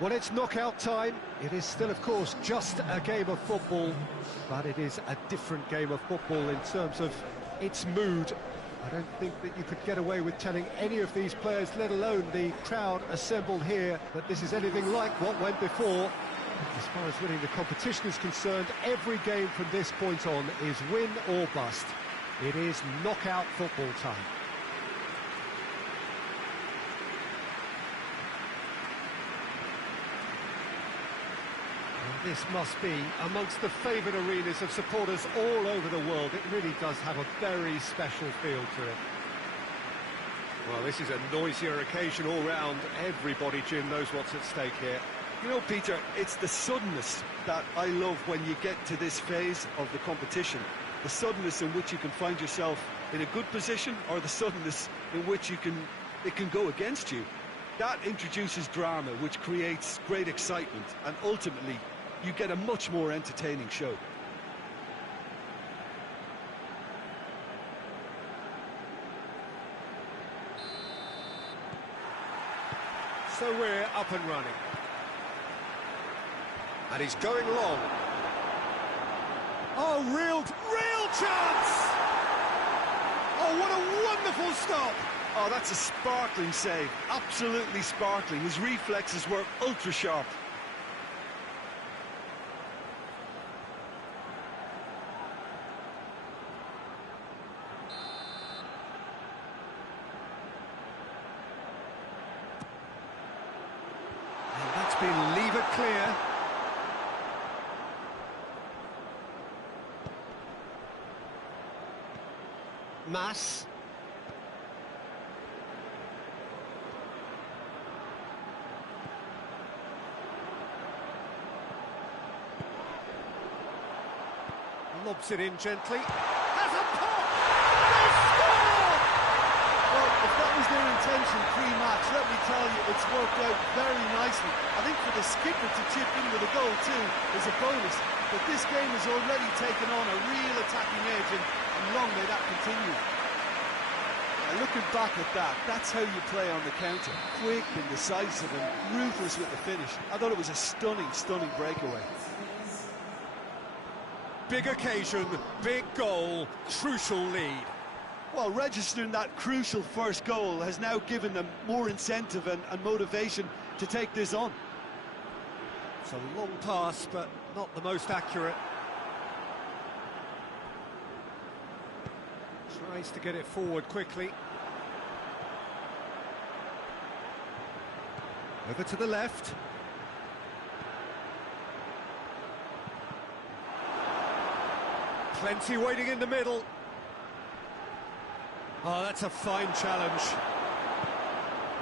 Well, it's knockout time. It is still, of course, just a game of football, but it is a different game of football in terms of its mood. I don't think that you could get away with telling any of these players, let alone the crowd assembled here, that this is anything like what went before. As far as winning the competition is concerned, every game from this point on is win or bust. It is knockout football time. And this must be amongst the favoured arenas of supporters all over the world. It really does have a very special feel to it. Well, this is a noisier occasion all round. Everybody, Jim, knows what's at stake here. You know, Peter, it's the suddenness that I love when you get to this phase of the competition. The suddenness in which you can find yourself in a good position, or the suddenness in which it can go against you. That introduces drama, which creates great excitement, and ultimately you get a much more entertaining show. So we're up and running. And he's going long. Oh, real chance! Oh, what a wonderful stop! Oh, that's a sparkling save. Absolutely sparkling. His reflexes were ultra sharp. And that's been levered clear. Mass. Lobs it in gently. Has a pop! They score! Well, if that was their intention pre-match, let me tell you, it's worked out very nicely. I think for the skipper to chip in with a goal too is a bonus. But this game has already taken on a real attacking edge, and long may that continue. Looking back at that, that's how you play on the counter. Quick and decisive and ruthless with the finish. I thought it was a stunning, stunning breakaway. Big occasion, big goal, crucial lead. Well, registering that crucial first goal has now given them more incentive and motivation to take this on. It's a long pass, but not the most accurate. Tries to get it forward quickly. Over to the left. Plenty waiting in the middle. Oh, that's a fine challenge.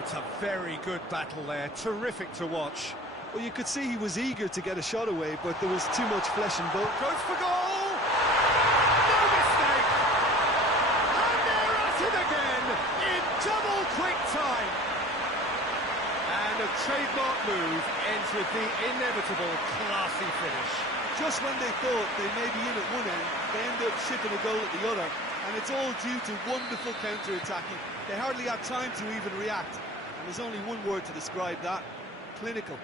It's a very good battle there. Terrific to watch. Well, you could see he was eager to get a shot away, but there was too much flesh and bone. Goes for goal! No mistake! And they're at it again in double quick time. And a trademark move ends with the inevitable classy finish. Just when they thought they may be in at one end, they end up shipping a goal at the other. And it's all due to wonderful counter-attacking. They hardly had time to even react. And there's only one word to describe that: clinical.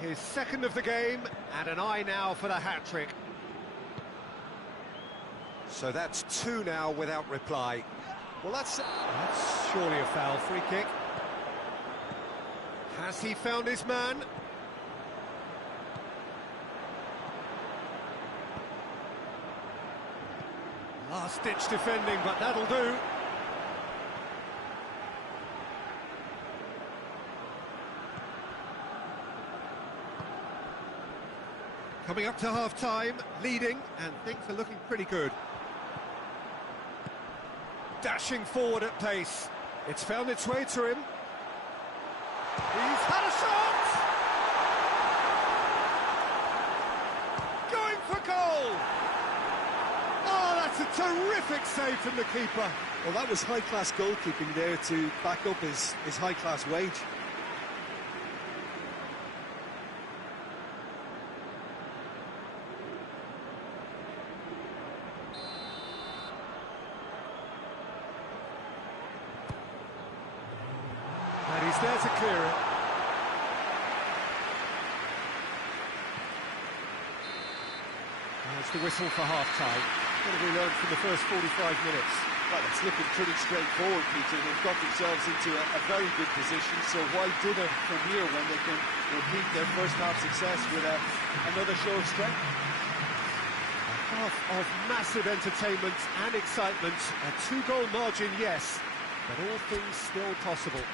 His second of the game, and an eye now for the hat-trick. So that's two now without reply. Well, that's surely a foul. Free kick. Has he found his man? Last-ditch defending, but that'll do. Coming up to half-time, leading, and things are looking pretty good. Dashing forward at pace. It's found its way to him. He's had a shot! Going for goal! Oh, that's a terrific save from the keeper. Well, that was high-class goalkeeping there to back up his high-class wage. And he's there to clear it. That's the whistle for half-time. What have we learned from the first 45 minutes? Well, it's looking pretty straightforward, Peter. They've got themselves into a very good position, so why dither from here when they can repeat their first-half success with another show of strength? A half of massive entertainment and excitement. A two-goal margin, yes, but all things still possible.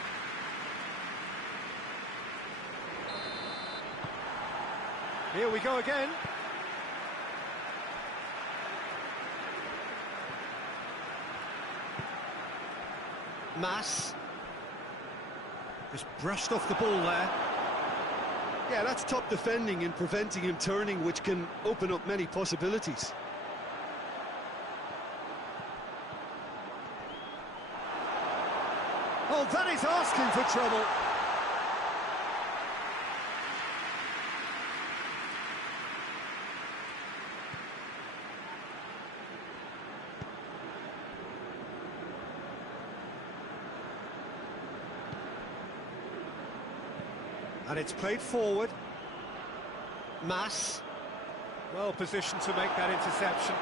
Here we go again. Mass. Just brushed off the ball there. Yeah, that's top defending and preventing him turning, which can open up many possibilities. Oh, that is asking for trouble. And it's played forward. Mass. Well positioned to make that interception.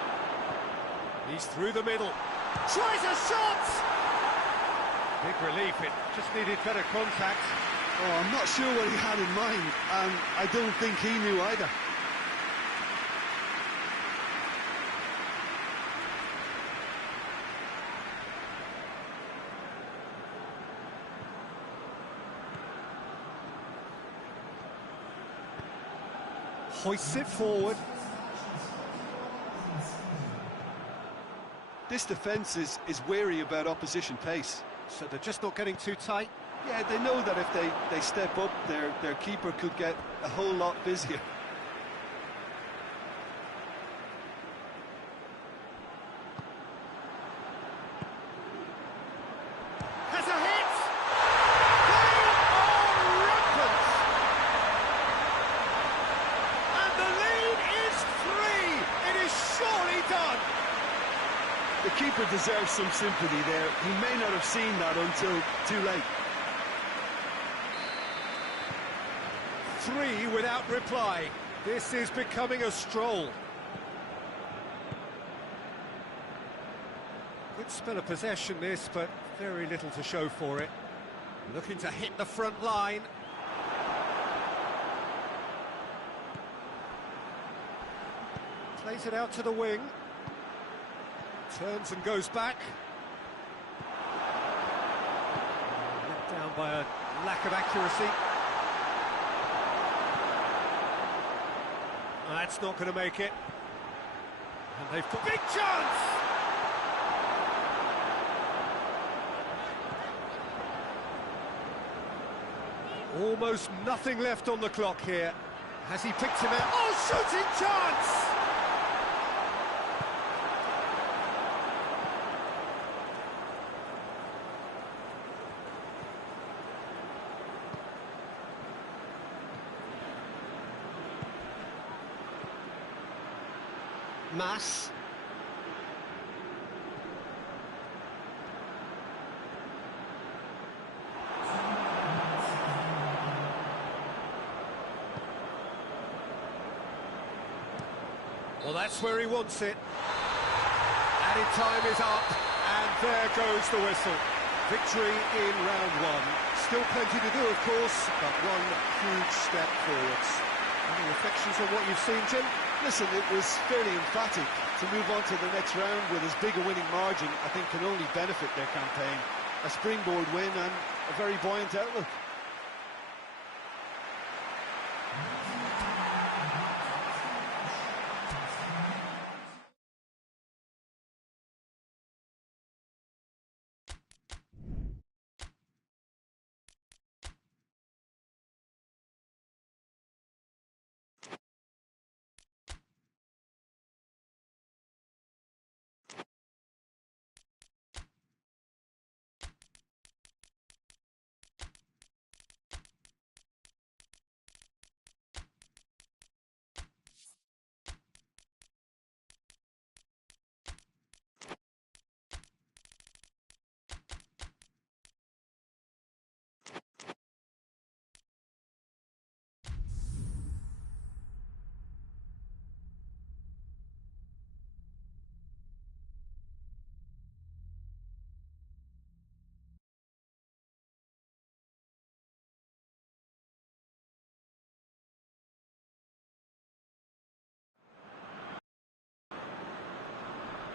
He's through the middle. Tries a shot! Big relief, it just needed better contact. Oh, I'm not sure what he had in mind, and I don't think he knew either. Hoists it forward. This defence is wary about opposition pace. So they're just not getting too tight. Yeah, they know that if they step up, their keeper could get a whole lot busier. Has a hit! They are rampant! And the lead is 3! It is surely done! The keeper deserves some sympathy there. He may not have seen that until too late. 3 without reply. This is becoming a stroll. Good spell of possession this, but very little to show for it. Looking to hit the front line. Plays it out to the wing. Turns and goes back. Let down by a lack of accuracy. That's not going to make it. And they've got big chance! Almost nothing left on the clock here. Has he picked him out? Oh, shooting chance! Mass. Well, that's where he wants it. Added time is up, and there goes the whistle. Victory in round 1. Still plenty to do, of course, but one huge step forwards. Any reflections on what you've seen, Jim? Listen, it was fairly emphatic. To move on to the next round with as big a winning margin, I think can only benefit their campaign. A springboard win and a very buoyant outlook.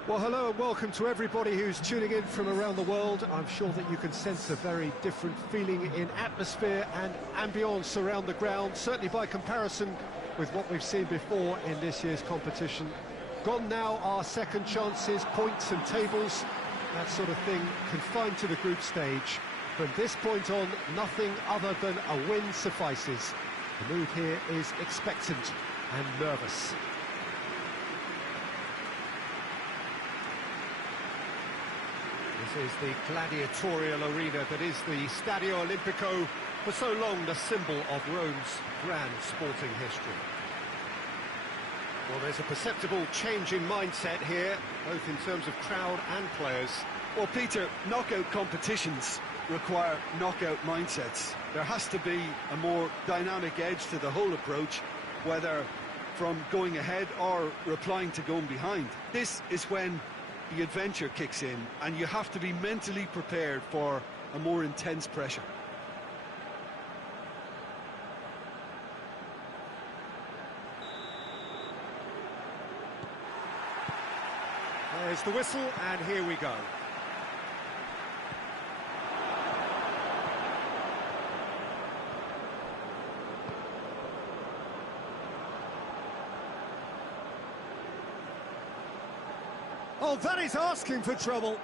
Well, hello and welcome to everybody who's tuning in from around the world. I'm sure that you can sense a very different feeling in atmosphere and ambience around the ground, certainly by comparison with what we've seen before in this year's competition. Gone now are second chances, points and tables, that sort of thing confined to the group stage. From this point on, nothing other than a win suffices. The mood here is expectant and nervous. This is the gladiatorial arena that is the Stadio Olimpico, for so long the symbol of Rome's grand sporting history. Well, there's a perceptible change in mindset here, both in terms of crowd and players. Well, Peter, knockout competitions require knockout mindsets. There has to be a more dynamic edge to the whole approach, whether from going ahead or replying to going behind. This is when the adventure kicks in, and you have to be mentally prepared for a more intense pressure. There's the whistle, and here we go. Oh, that is asking for trouble.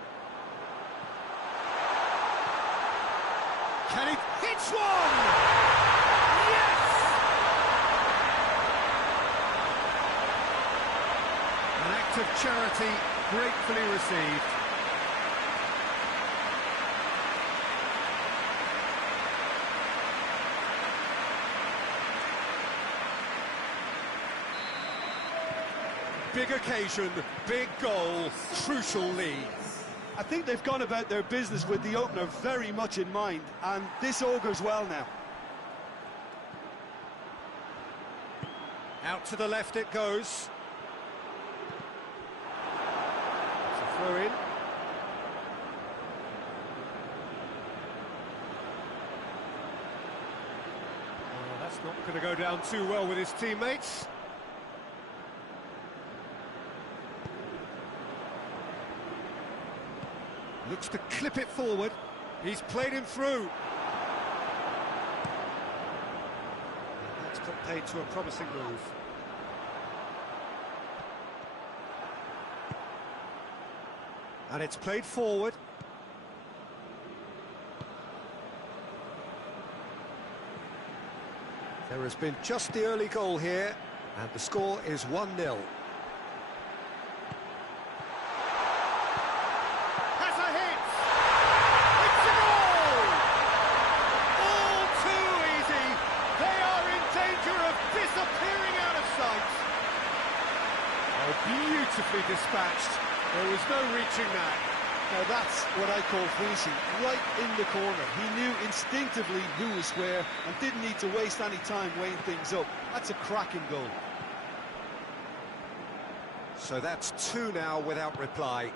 Can he hit one? Yes! An act of charity gratefully received. Big occasion, big goal, crucial lead. I think they've gone about their business with the opener very much in mind, and this augurs well now. Out to the left it goes. It's a throw in. Oh, that's not going to go down too well with his teammates. Looks to clip it forward. He's played him through. That's got paid to a promising move. And it's played forward. There has been just the early goal here, and the score is 1-0. Beautifully dispatched. There was no reaching that. Now that's what I call finishing, right in the corner. He knew instinctively who was where and didn't need to waste any time weighing things up. That's a cracking goal. So that's 2 now without reply.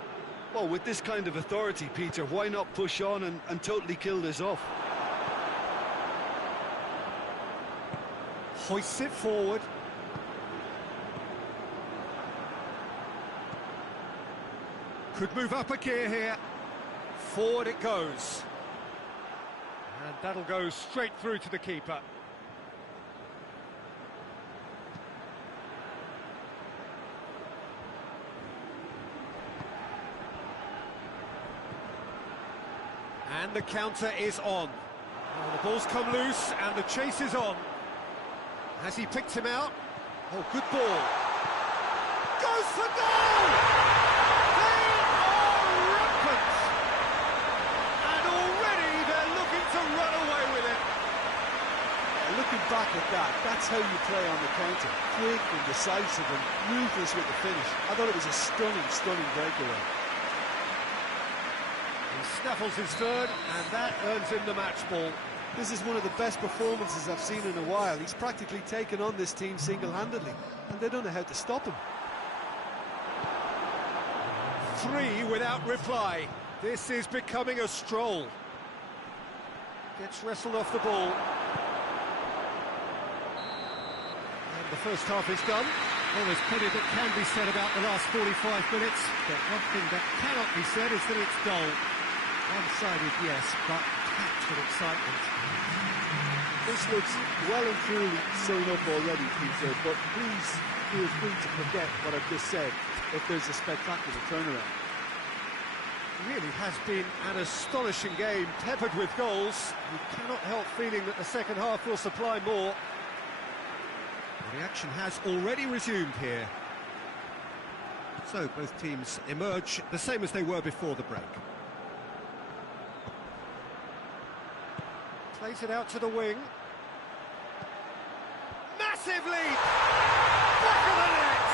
Well, with this kind of authority, Peter, why not push on and totally kill this off? Hoists it forward. Could move up a gear here. Forward it goes. And that'll go straight through to the keeper. And the counter is on. Well, the ball's come loose and the chase is on. Has he picked him out? Oh, good ball. Goes for goal! Looking back at that, that's how you play on the counter. Quick and decisive and ruthless with the finish. I thought it was a stunning, stunning breakaway. He snaffles his third, and that earns him the match ball. This is one of the best performances I've seen in a while. He's practically taken on this team single-handedly, and they don't know how to stop him. 3 without reply. This is becoming a stroll. Gets wrestled off the ball. And the first half is done. Well, there's plenty that can be said about the last 45 minutes, but one thing that cannot be said is that it's dull. One-sided, yes, but packed with excitement. This looks well and truly sewn up already, Peter, but please feel free to forget what I've just said if there's a spectacular turnaround. It really has been an astonishing game, peppered with goals. You cannot help feeling that the second half will supply more. The action has already resumed here. So both teams emerge the same as they were before the break. Plays it out to the wing. Massive lead! Back of the net!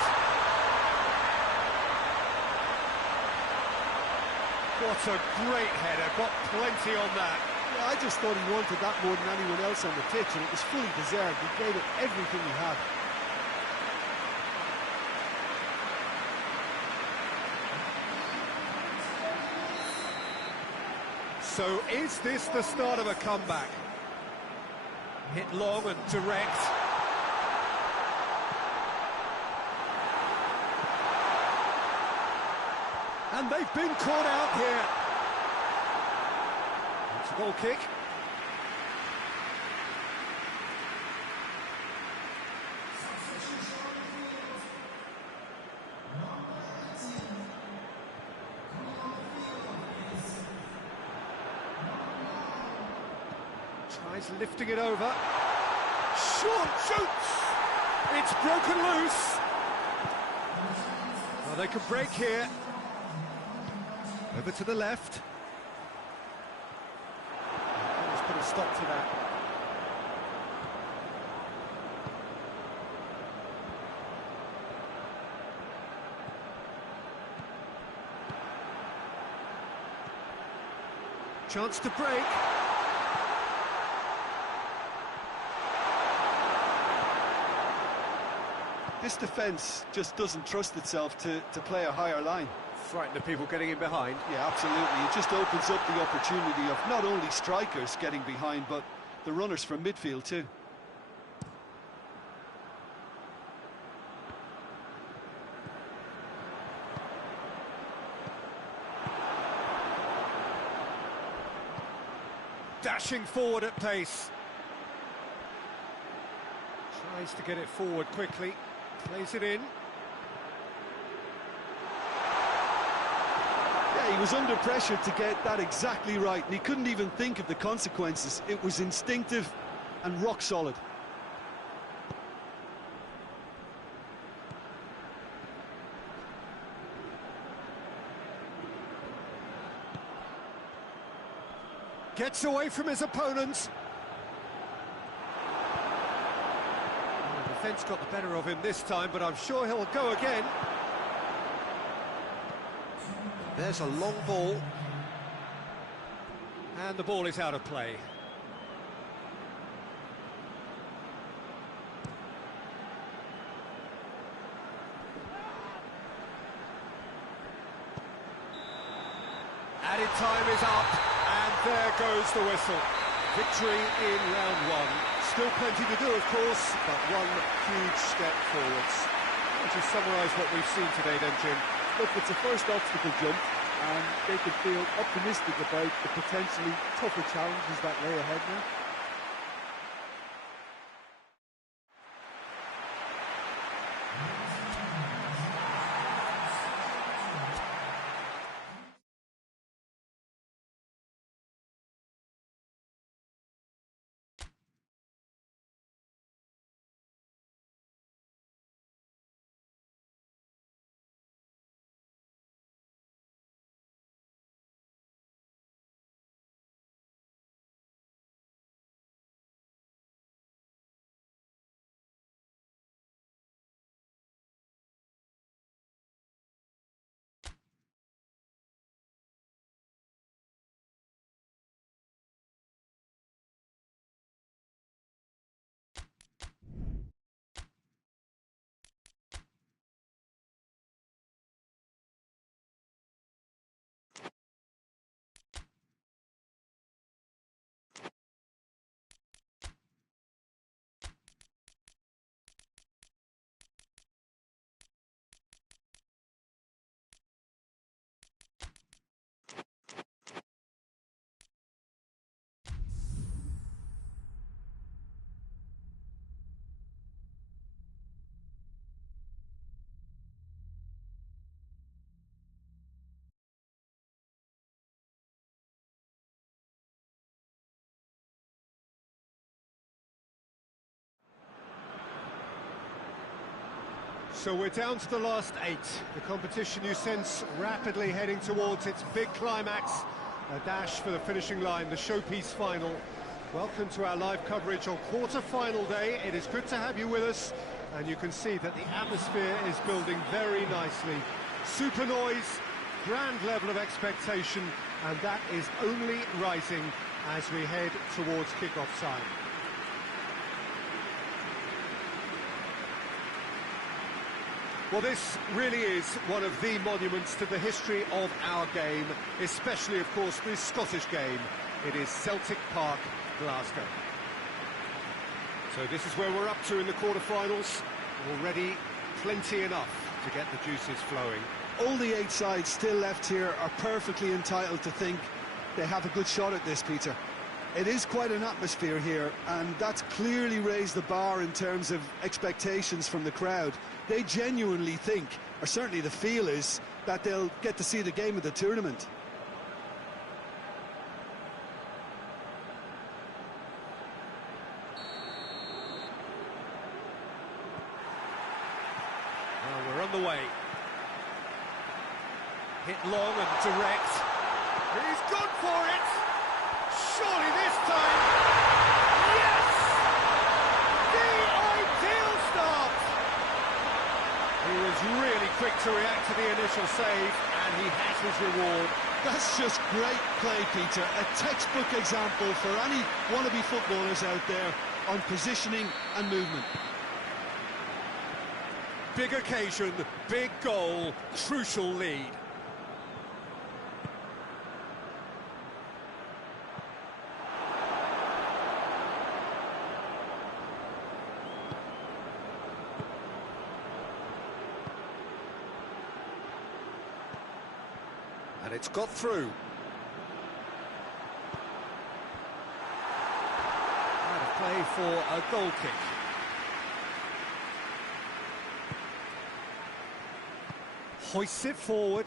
What a great header, got plenty on that. Yeah, I just thought he wanted that more than anyone else on the pitch, and it was fully deserved. He gave it everything he had. So is this the start of a comeback? Hit long and direct. And they've been caught out here. It's a goal kick. Tries lifting it over. Short shoots! It's broken loose. Well, they can break here. Over to the left. Let's put a stop to that. Chance to break. This defence just doesn't trust itself to play a higher line. Frightened of people getting in behind. Yeah, absolutely. It just opens up the opportunity of not only strikers getting behind, but the runners from midfield too. Dashing forward at pace. Tries to get it forward quickly. Plays it in. Yeah, he was under pressure to get that exactly right, and he couldn't even think of the consequences. It was instinctive and rock solid. Gets away from his opponents. The defence got the better of him this time, but I'm sure he'll go again. There's a long ball. And the ball is out of play. Added time is up, and there goes the whistle. Victory in round one. Still plenty to do, of course, but one huge step forwards. I'll just summarise what we've seen today then, Jim. Look, it's a first obstacle jump, and they can feel optimistic about the potentially tougher challenges that lay ahead now. So we're down to the last 8. The competition, you sense, rapidly heading towards its big climax. A dash for the finishing line, the showpiece final. Welcome to our live coverage on quarter-final day. It is good to have you with us, and you can see that the atmosphere is building very nicely. Super noise, grand level of expectation, and that is only rising as we head towards kick-off time. Well, this really is one of the monuments to the history of our game, especially, of course, this Scottish game. It is Celtic Park, Glasgow. So this is where we're up to in the quarter-finals. Already plenty enough to get the juices flowing. All the 8 sides still left here are perfectly entitled to think they have a good shot at this, Peter. It is quite an atmosphere here, and that's clearly raised the bar in terms of expectations from the crowd. They genuinely think, or certainly the feel is, that they'll get to see the game of the tournament. Well, we're on the way. Hit long and direct. He's gone for it! Surely this time! Yes! The ideal start! He was really quick to react to the initial save, and he has his reward. That's just great play, Peter. A textbook example for any wannabe footballers out there on positioning and movement. Big occasion, big goal, crucial lead. And it's got through. Out of play for a goal kick. Hoists it forward.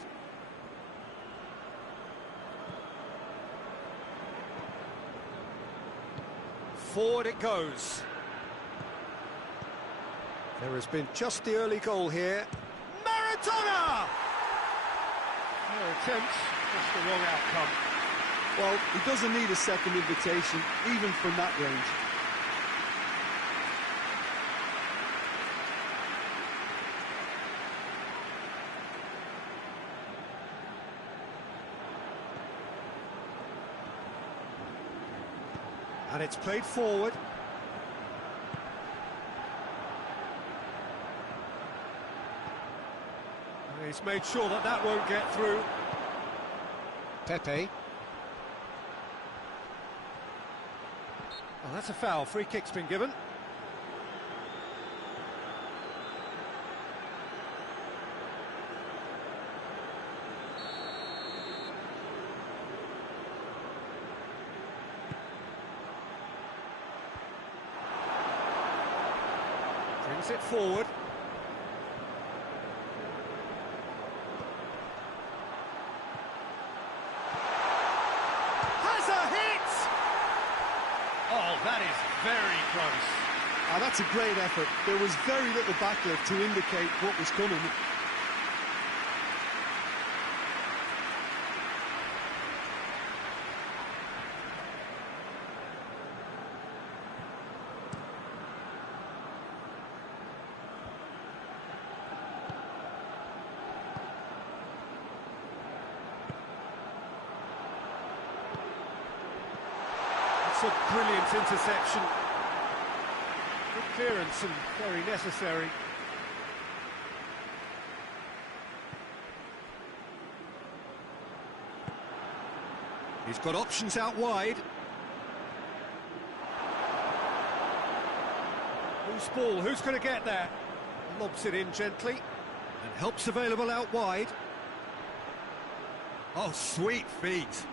Forward it goes. There has been just the early goal here. Maradona! No attempt, just the wrong outcome. Well, he doesn't need a second invitation, even from that range. And it's played forward. He's made sure that that won't get through. Pepe. Oh, that's a foul. Free kick's been given. Brings it forward. Oh, that is very close. Ah, that's a great effort. There was very little backlift to indicate what was coming. It's a brilliant interception. Good clearance and very necessary. He's got options out wide. Loose ball, who's going to get there? Lobs it in gently and helps available out wide. Oh, sweet feet.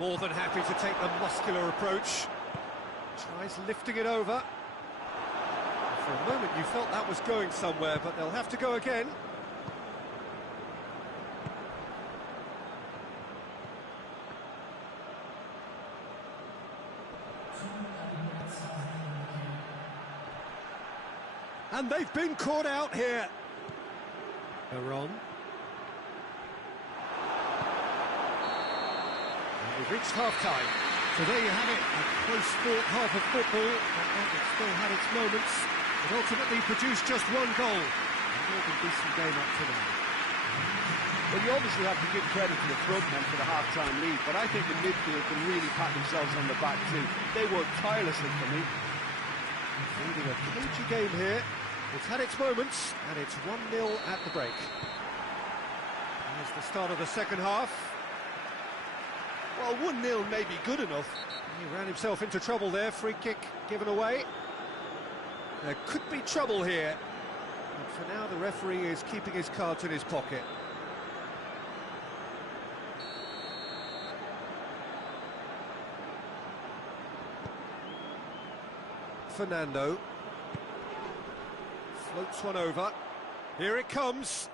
More than happy to take the muscular approach. Tries lifting it over. For a moment you felt that was going somewhere, but they'll have to go again. And they've been caught out here. They're on. And we've reached half-time. So there you have it, a close-fought half of football, but it still had its moments. It ultimately produced just one goal. A more than decent game up to now. Well, you obviously have to give credit to the front men for the half-time lead, but I think the midfield can really pat themselves on the back too. They worked tirelessly for me. Leading a cagey game here. It's had its moments, and it's 1-0 at the break. Here's the start of the second half. Well, 1-0 may be good enough. He ran himself into trouble there, free kick given away. There could be trouble here. But for now, the referee is keeping his cards in his pocket. Fernando. Floats one over. Here it comes.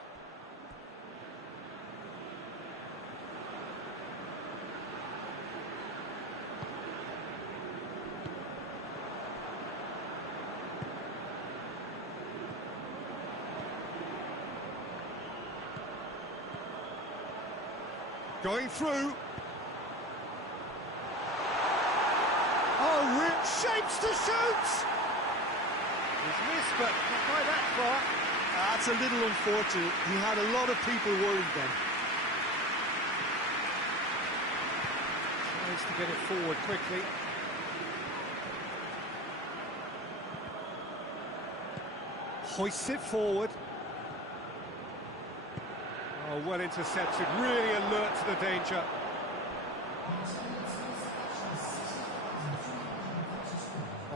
Going through. Oh, real shapes to shoot! He's missed, but not by that far. That's a little unfortunate. He had a lot of people worried then. Tries to get it forward quickly. Hoists it forward. Oh, well intercepted, really alert to the danger.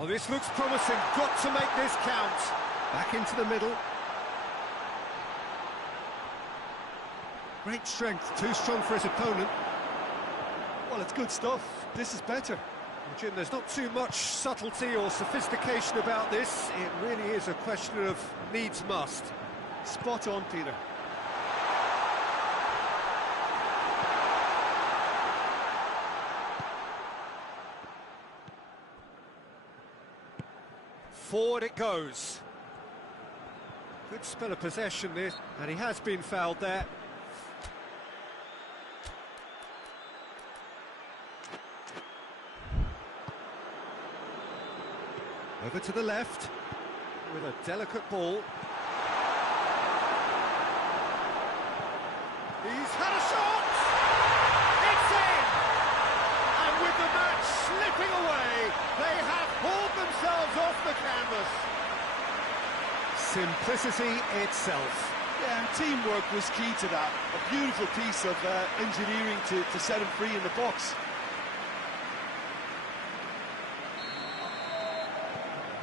Oh, this looks promising, got to make this count. Back into the middle. Great strength, too strong for his opponent. Well, it's good stuff. This is better. Well, Jim, there's not too much subtlety or sophistication about this. It really is a question of needs must. Spot on, Peter. Forward it goes. Good spell of possession this, and he has been fouled there. Over to the left, with a delicate ball. He's had a shot! It's in! And with the match slipping away, they have hauled themselves off the canvas. Simplicity itself. Yeah, and teamwork was key to that. A beautiful piece of engineering to set him free in the box.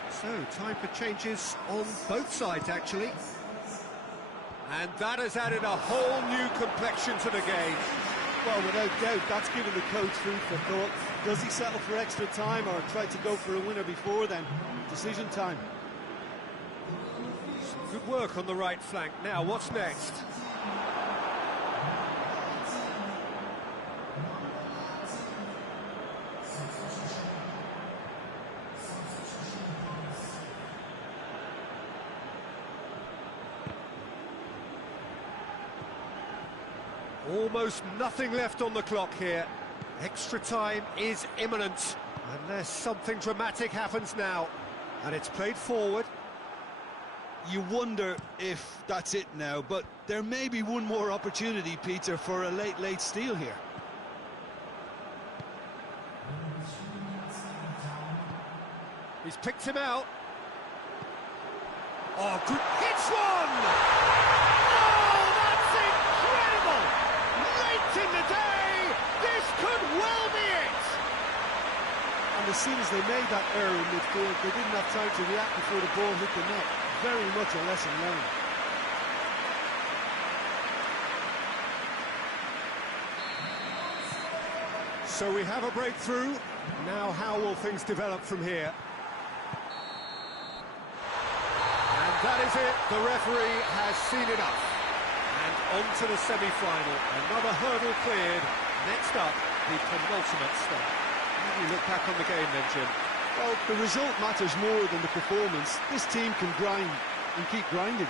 So, time for changes on both sides, actually. And that has added a whole new complexion to the game. Well, without doubt, that's given the coach food for thought. Does he settle for extra time or try to go for a winner before then? Decision time. Some good work on the right flank. Now, what's next? Almost nothing left on the clock here. Extra time is imminent, unless something dramatic happens now. And it's played forward. You wonder if that's it now, but there may be one more opportunity, Peter, for a late steal here. He's picked him out. Oh, good. Hits one! Oh, that's incredible! Late in the day, this could well be it! And as soon as they made that error in midfield, they didn't have time to react before the ball hit the net. Very much a lesson learned. So we have a breakthrough. Now how will things develop from here? And that is it. The referee has seen enough. And on to the semi-final. Another hurdle cleared. Next up, the penultimate step. How do you look back on the game then, Jim? Well, the result matters more than the performance. This team can grind and keep grinding.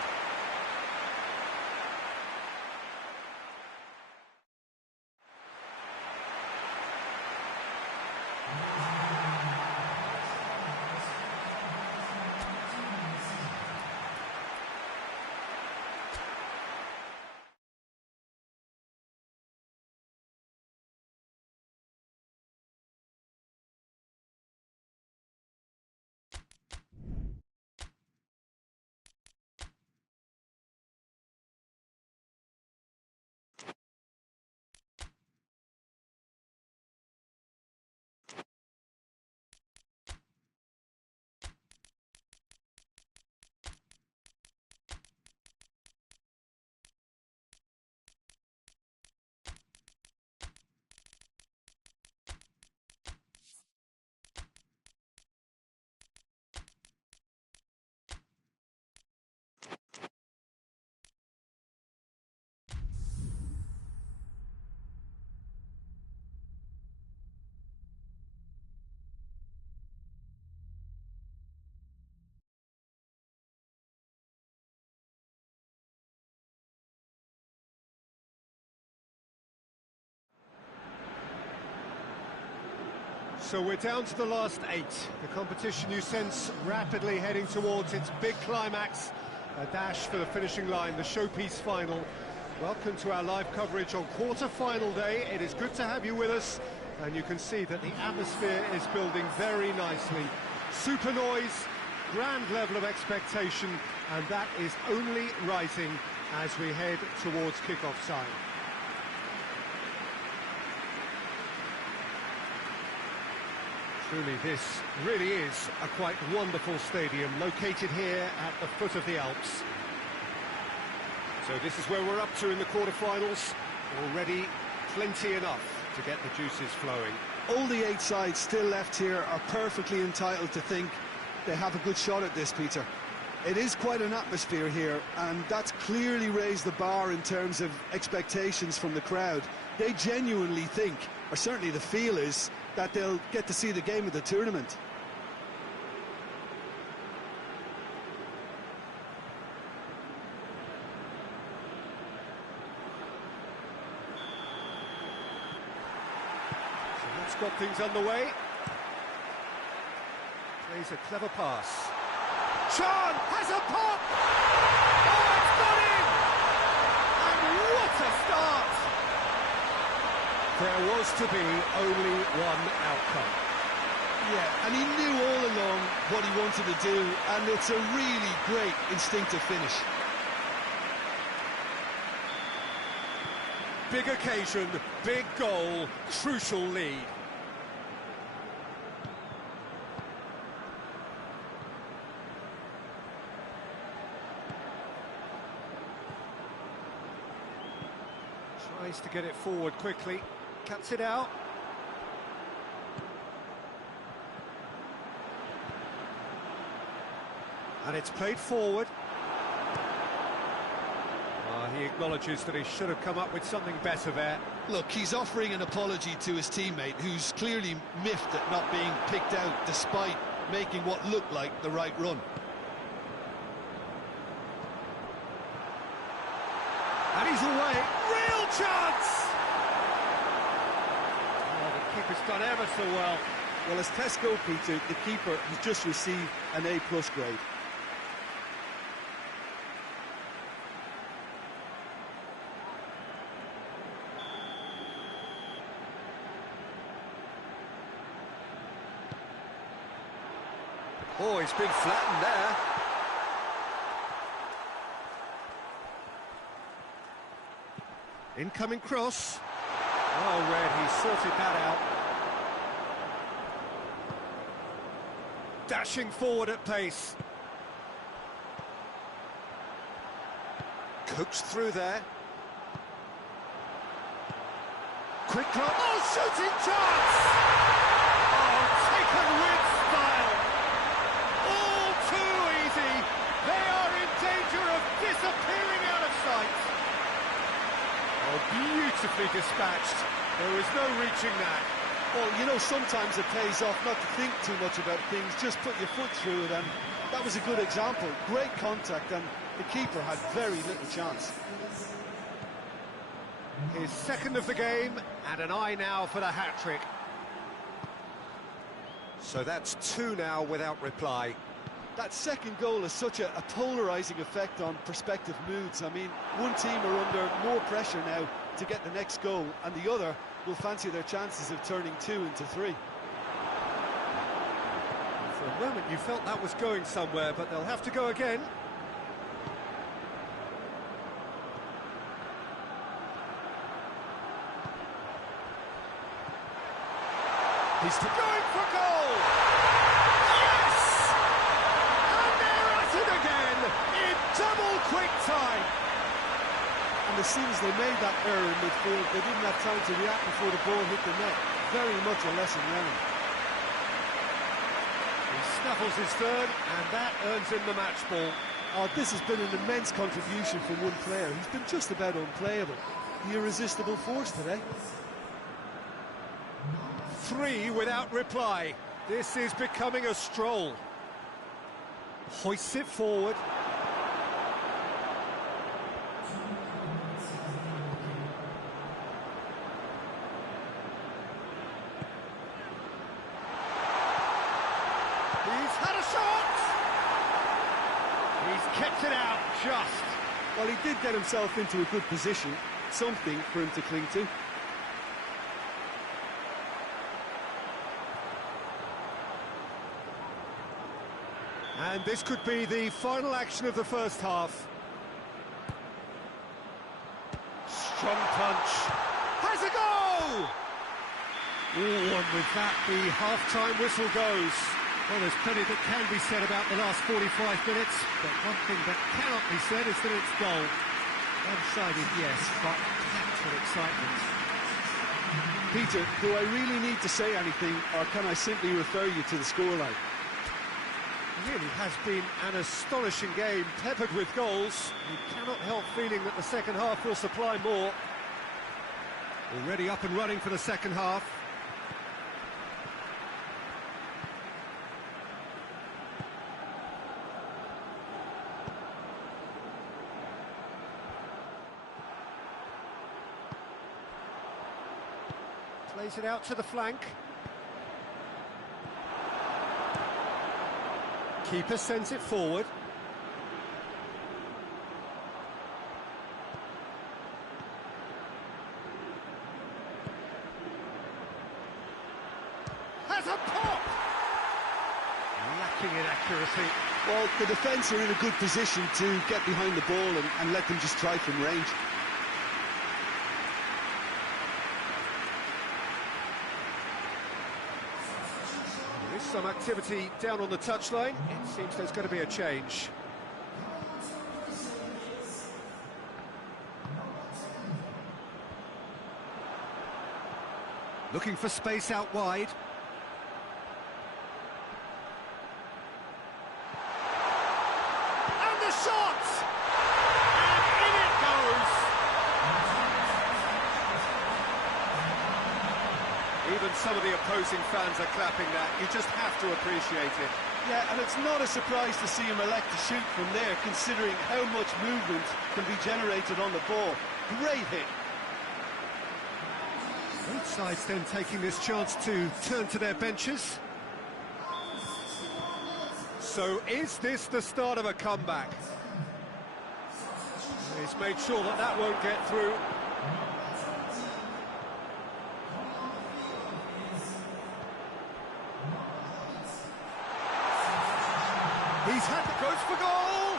So we're down to the last 8. The competition you sense rapidly heading towards its big climax. A dash for the finishing line, the showpiece final. Welcome to our live coverage on quarter-final day. It is good to have you with us, and you can see that the atmosphere is building very nicely. Super noise, grand level of expectation, and that is only rising as we head towards kick-off time. Truly, this really is a quite wonderful stadium, located here at the foot of the Alps. So this is where we're up to in the quarterfinals. Already plenty enough to get the juices flowing. All the 8 sides still left here are perfectly entitled to think they have a good shot at this, Peter. It is quite an atmosphere here, and that's clearly raised the bar in terms of expectations from the crowd. They genuinely think, or certainly the feel is, that they'll get to see the game of the tournament. So that's got things underway. Plays a clever pass. Chan has a pop! Oh, it's got in! And what a start! There was to be only one outcome. Yeah, and he knew all along what he wanted to do, and it's a really great instinctive finish. Big occasion, big goal, crucial lead. Tries to get it forward quickly. Cuts it out. And it's played forward. He acknowledges that he should have come up with something better there. Look, he's offering an apology to his teammate, who's clearly miffed at not being picked out despite making what looked like the right run. And he's away. Real chance! The keeper's done ever so well. Well, as tests go, Peter, the keeper has just received an A+ grade. Oh, he's been flattened there. Incoming cross. Oh, Red, he sorted that out. Dashing forward at pace. Cooks through there. Quick drop. Oh, shooting chance! Oh, taken with style. All too easy. They are in danger of disappearing out of sight. Oh, beautifully dispatched. There was no reaching that. Well, you know, sometimes it pays off not to think too much about things, just put your foot through it, and that was a good example. Great contact, and the keeper had very little chance. His second of the game, and an eye now for the hat-trick. So that's 2 now without reply. That second goal has such a polarising effect on prospective moods. I mean, one team are under more pressure now to get the next goal, and the other will fancy their chances of turning 2 into 3. For a moment you felt that was going somewhere, but they'll have to go again. He's going for goal! Yes! And they're at it again in double quick time. And as soon as they made that error in midfield, they didn't have time to react before the ball hit the net. Very much a lesson learned. He snaffles his third, and that earns him the match ball. Oh, this has been an immense contribution from one player. He's been just about unplayable. The irresistible force today. 3 without reply. This is becoming a stroll. Hoists it forward. He's had a shot! He's kept it out, just. Well, he did get himself into a good position. Something for him to cling to. And this could be the final action of the first half. Strong punch. Has a goal! Ooh, and with that, the half-time whistle goes. Well, there's plenty that can be said about the last 45 minutes, but one thing that cannot be said is that it's goal. One-sided, yes, but packed with excitement. Peter, do I really need to say anything, or can I simply refer you to the scoreline? It really has been an astonishing game, peppered with goals. You cannot help feeling that the second half will supply more. Already up and running for the second half. Plays it out to the flank. Keeper sends it forward. Has a pop! Lacking in accuracy. Well, the defence are in a good position to get behind the ball and let them just try from range. There is some activity down on the touchline. It seems there's going to be a change. Looking for space out wide. And the shot! And in it goes! Even some of the opposing fans are clapping that. You just have to appreciate it. Yeah, and it's not a surprise to see him elect to shoot from there, considering how much movement can be generated on the ball. Great hit. Both sides then taking this chance to turn to their benches. So is this the start of a comeback? He's made sure that that won't get through. He's had the goes for goal!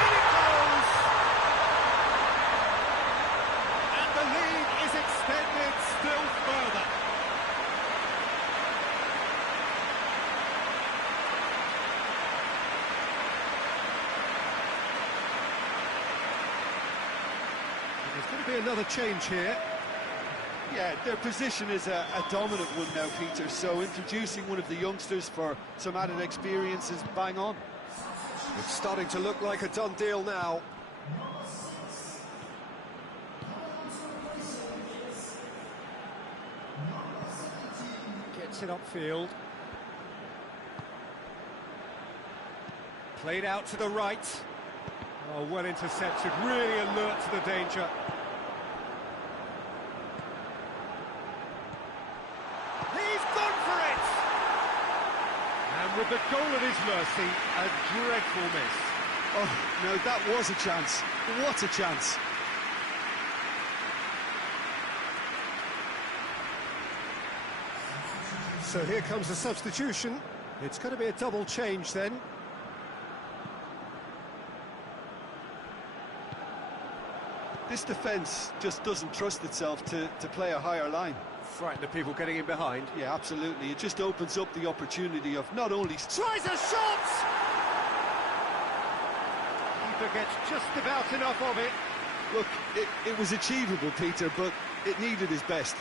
In it goes! And the lead is extended still further. And there's going to be another change here. Yeah, their position is a dominant one now, Peter, so introducing one of the youngsters for some added experience is bang on. It's starting to look like a done deal now. gets it upfield. Played out to the right. Oh, well intercepted, really alert to the danger. He's gone for it! And with the goal at his mercy, a dreadful miss. Oh, no, that was a chance. What a chance. So here comes the substitution. It's going to be a double change then. This defence just doesn't trust itself to play a higher line. Frightened of people getting in behind. Yeah, absolutely. It just opens up the opportunity of not only... Tries a shot! Keeper gets just about enough of it. Look, it was achievable, Peter, but it needed his best.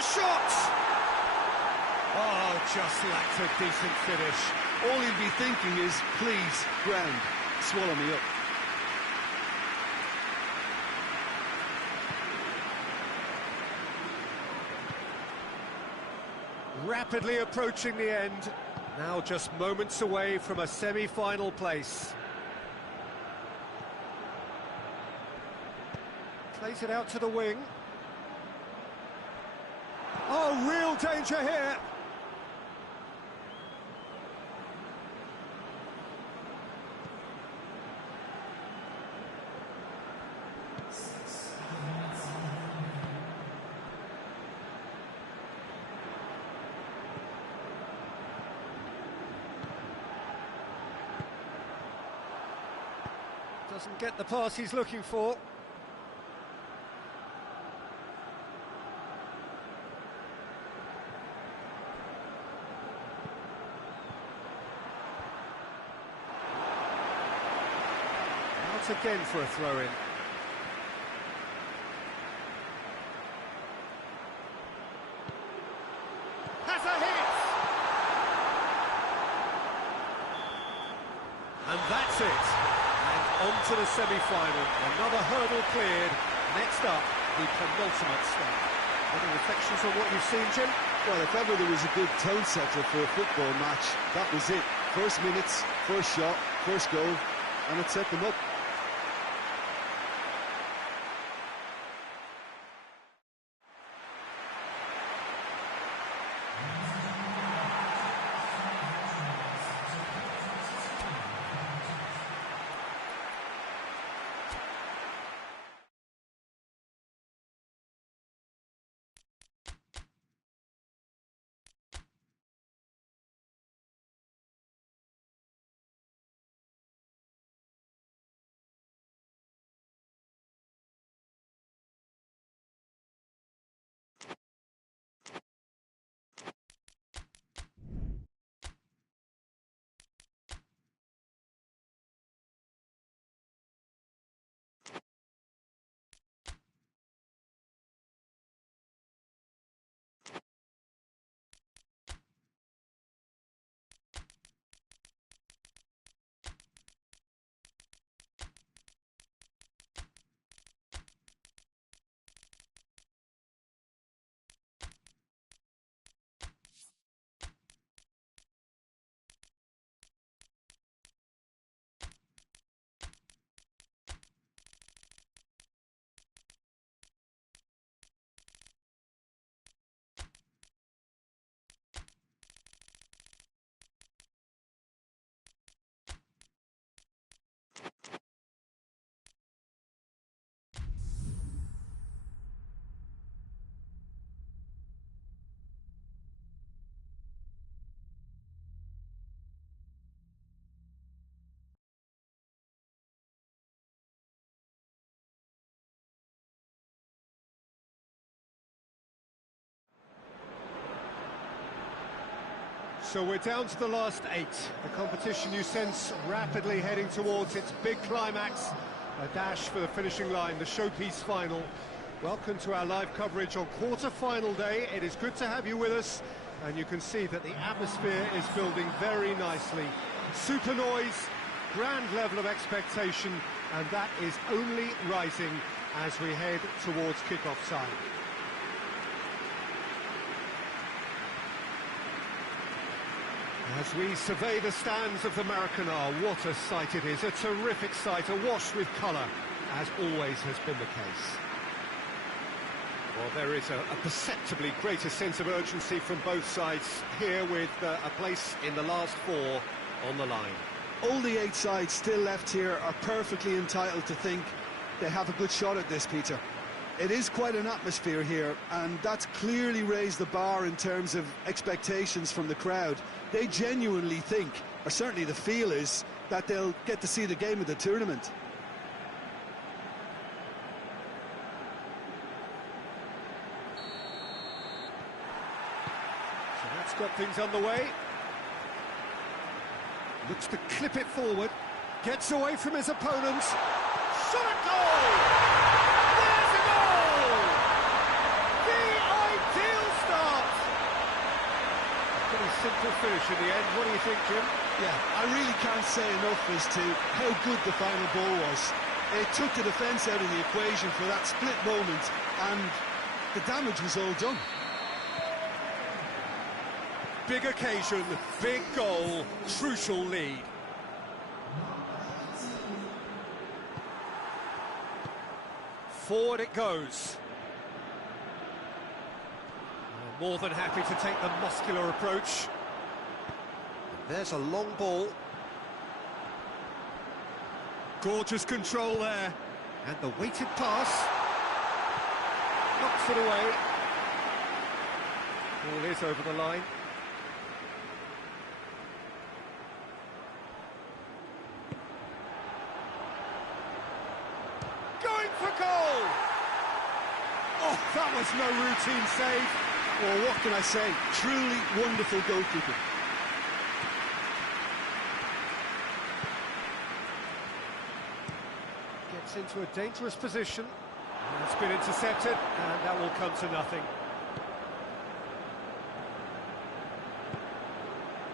Shot! Oh, just lacked a decent finish. All he'd be thinking is, please, ground, swallow me up. Rapidly approaching the end. Now just moments away from a semi-final place. Plays it out to the wing. Oh, real danger here. Doesn't get the pass he's looking for. Again for a throw-in. Has a hit! And that's it. And on to the semi-final. Another hurdle cleared. Next up, the penultimate step. Any reflections on what you've seen, Jim? Well, if ever there was a good tone setter for a football match, that was it. First minutes, first shot, first goal, and it set them up. So we're down to the last 8. The competition you sense rapidly heading towards its big climax. A dash for the finishing line, the showpiece final. Welcome to our live coverage on quarter-final day. It is good to have you with us. And you can see that the atmosphere is building very nicely. Super noise, grand level of expectation, and that is only rising as we head towards kick-off time. As we survey the stands of the Maracanã, what a sight it is, a terrific sight, awash with colour, as always has been the case. Well, there is a perceptibly greater sense of urgency from both sides here, with a place in the last four on the line. All the 8 sides still left here are perfectly entitled to think they have a good shot at this, Peter. It is quite an atmosphere here, and that's clearly raised the bar in terms of expectations from the crowd. They genuinely think, or certainly the feel is, that they'll get to see the game of the tournament. So that's got things underway. Looks to clip it forward. Gets away from his opponents. Shot at goal! There's a goal! The ideal start! A pretty simple finish in the end. What do you think, Jim? Yeah, I really can't say enough as to how good the final ball was. It took the defence out of the equation for that split moment, and the damage was all done. Big occasion, big goal, crucial lead. Forward it goes. More than happy to take the muscular approach. And there's a long ball. Gorgeous control there. And the weighted pass. Knocks it away. Ball is over the line. Goal! Oh, that was no routine save. Well, what can I say? Truly wonderful goalkeeping. Gets into a dangerous position. It's been intercepted, and that will come to nothing.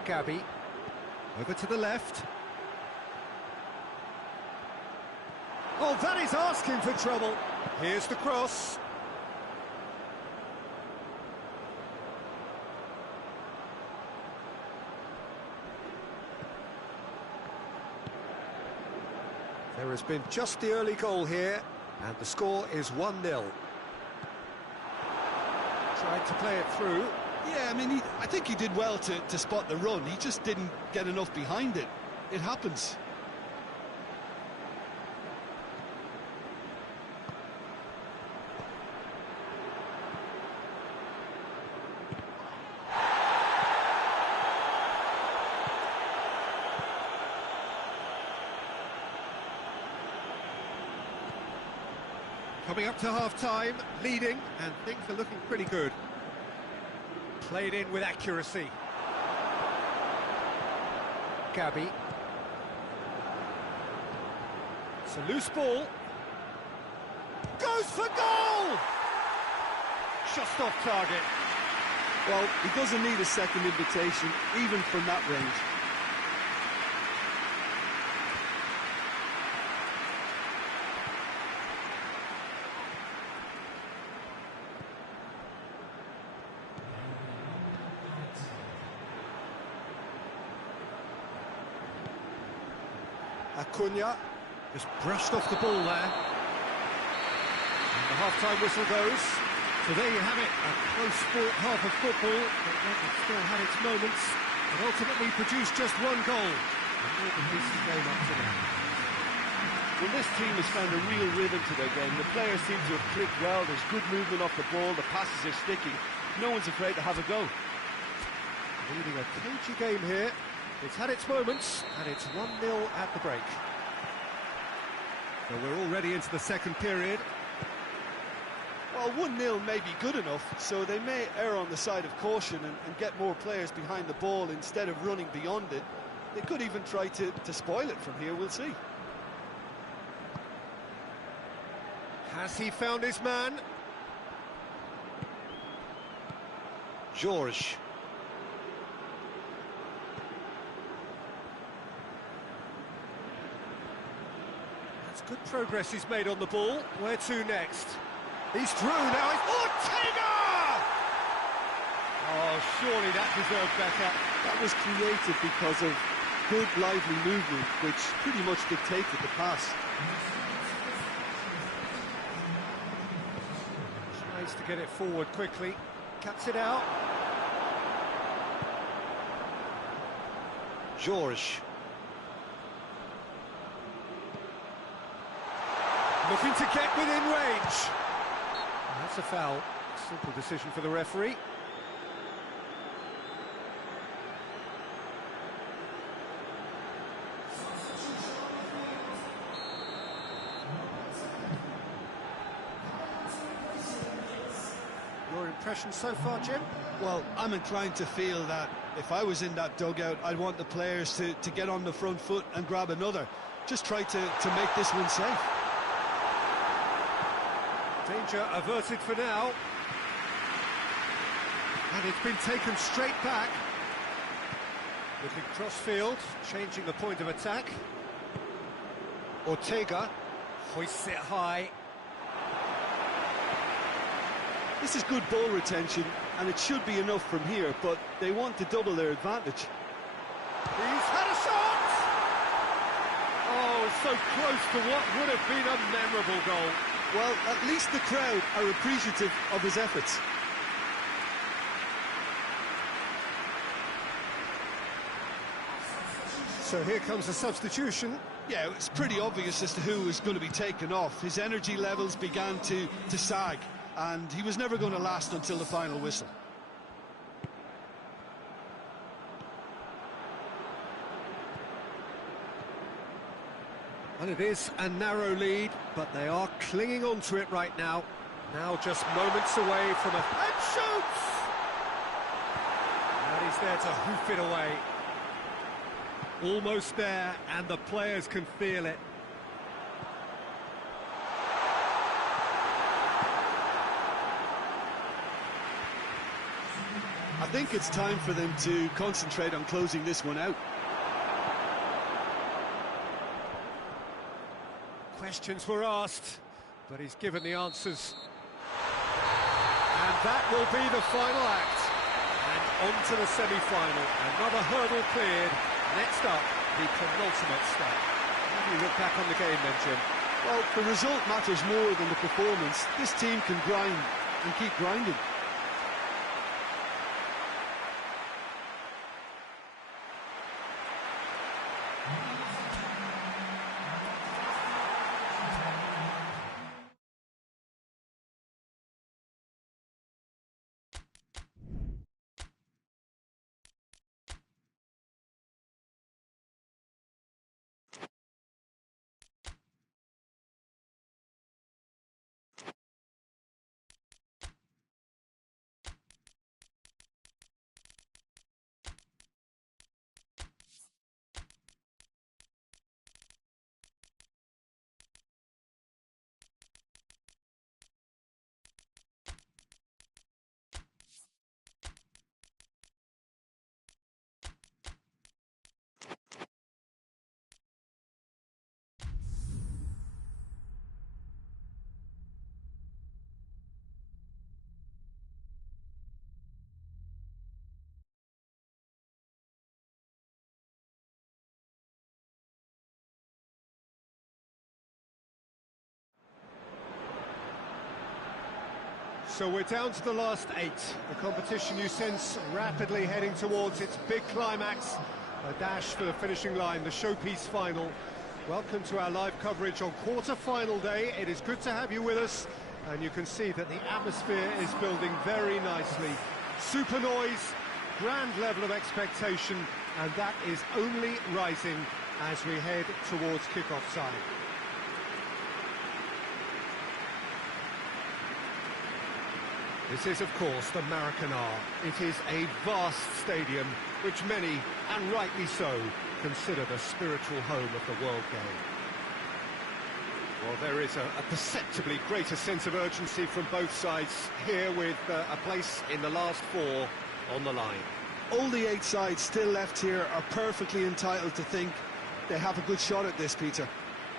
Gabby, over to the left. Oh, that is asking for trouble. Here's the cross. There has been just the early goal here, and the score is 1-0. Tried to play it through. Yeah, I mean, I think he did well to spot the run. He just didn't get enough behind it. It happens. Coming up to half-time, leading, and things are looking pretty good. Played in with accuracy. Gabby. It's a loose ball. Goes for goal! Just off target. Well, he doesn't need a second invitation, even from that range. Acuna just brushed off the ball there. And the half-time whistle goes. So there you have it, a close fought half of football, but one that still had its moments, and ultimately produced just one goal. And more than this game up to now. Well, this team has found a real rhythm to their game. The players seem to have clicked well. There's good movement off the ball. The passes are sticking. No one's afraid to have a go. Leading a cagey game here. It's had its moments, and it's 1-0 at the break. So we're already into the second period. Well, 1-0 may be good enough, so they may err on the side of caution and get more players behind the ball instead of running beyond it. They could even try to spoil it from here, we'll see. Has he found his man? George. It's good progress he's made on the ball. Where to next? He's through now. Ortega! Oh, surely that deserved better. That was created because of good, lively movement, which pretty much dictated the pass. Tries to get it forward quickly. Cuts it out. George. Looking to get within range. That's a foul. Simple decision for the referee. Your impression so far, Jim? Well, I'm inclined to feel that if I was in that dugout, I'd want the players to get on the front foot and grab another. Just try to make this one safe. Danger averted for now. And it's been taken straight back. Looking cross-field, changing the point of attack. Ortega hoists it high. This is good ball retention, and it should be enough from here, but they want to double their advantage. He's had a shot! Oh, so close to what would have been a memorable goal. Well, at least the crowd are appreciative of his efforts. So here comes a substitution. Yeah, it's pretty obvious as to who was going to be taken off. His energy levels began to sag, and he was never going to last until the final whistle. And it is a narrow lead, but they are clinging on to it right now. Now just moments away from a... And shoots! And he's there to hoof it away. Almost there, and the players can feel it. I think it's time for them to concentrate on closing this one out. Questions were asked, but he's given the answers. And that will be the final act. And on to the semi-final. Another hurdle cleared. Next up, the penultimate step. How do you look back on the game then, Jim? Well, the result matters more than the performance. This team can grind and keep grinding. So we're down to the last 8. The competition, you sense, rapidly heading towards its big climax. A dash for the finishing line, the showpiece final. Welcome to our live coverage on quarter-final day. It is good to have you with us, and you can see that the atmosphere is building very nicely. Super noise, grand level of expectation, and that is only rising as we head towards kick-off time. This is, of course, the Maracanã. It is a vast stadium, which many, and rightly so, consider the spiritual home of the world game. Well, there is a perceptibly greater sense of urgency from both sides here, with a place in the last 4 on the line. All the 8 sides still left here are perfectly entitled to think they have a good shot at this, Peter.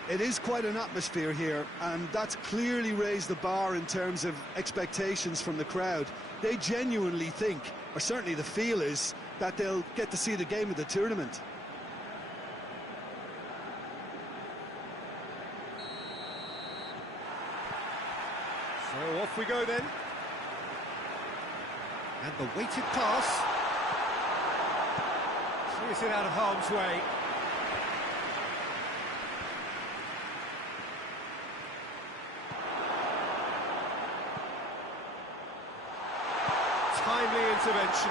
It is quite an atmosphere here, and that's clearly raised the bar in terms of expectations from the crowd. They genuinely think, or certainly the feel is, that they'll get to see the game of the tournament. So off we go then. And the weighted pass. Clears it out of harm's way. Timely intervention.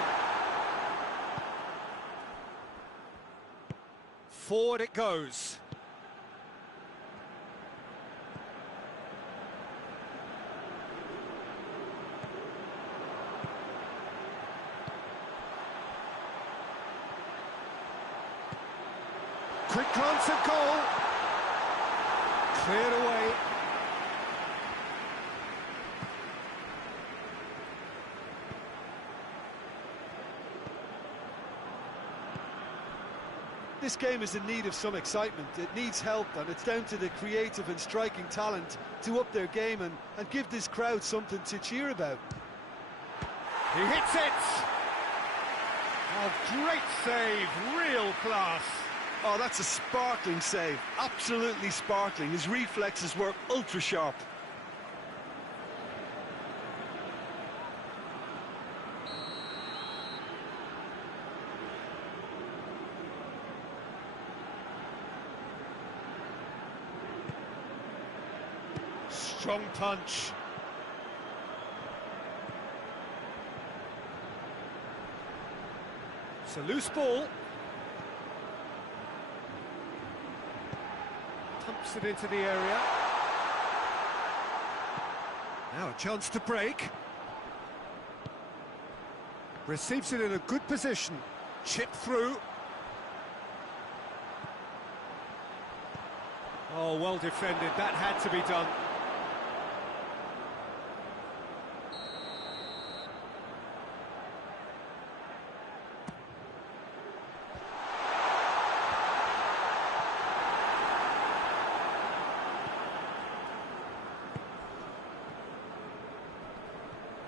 Forward it goes. Quick glance at goal. Cleared away. This game is in need of some excitement. It needs help, and it's down to the creative and striking talent to up their game and give this crowd something to cheer about. He hits it! Oh, great save, real class. Oh, that's a sparkling save, absolutely sparkling. His reflexes were ultra sharp. Strong punch. It's a loose ball. Pumps it into the area. Now a chance to break. Receives it in a good position. Chip through. Oh, well defended. That had to be done.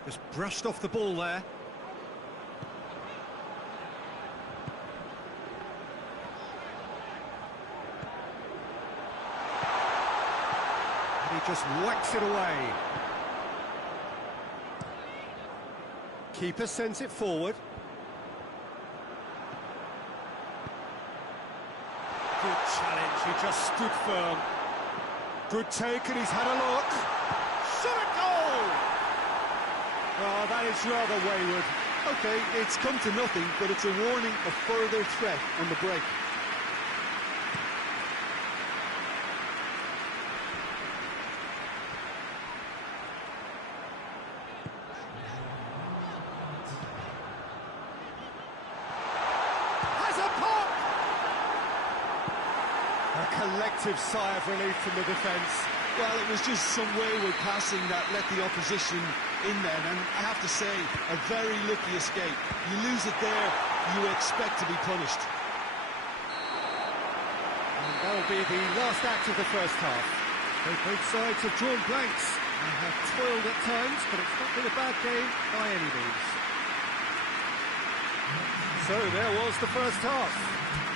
Just brushed off the ball there. And he just whacks it away. Keeper sends it forward. Good challenge, he just stood firm. Good take, and he's had a look. Shot a goal! Oh, that is rather wayward. Okay, it's come to nothing, but it's a warning of further threat on the break. Has a pop! A collective sigh of relief from the defence. Well, it was just some wayward passing that let the opposition in there, and I have to say, a very lucky escape. You lose it there, you expect to be punished. And that'll be the last act of the first half. Both sides have drawn blanks and have toiled at times, but it's not been a bad game by any means. So there was the first half.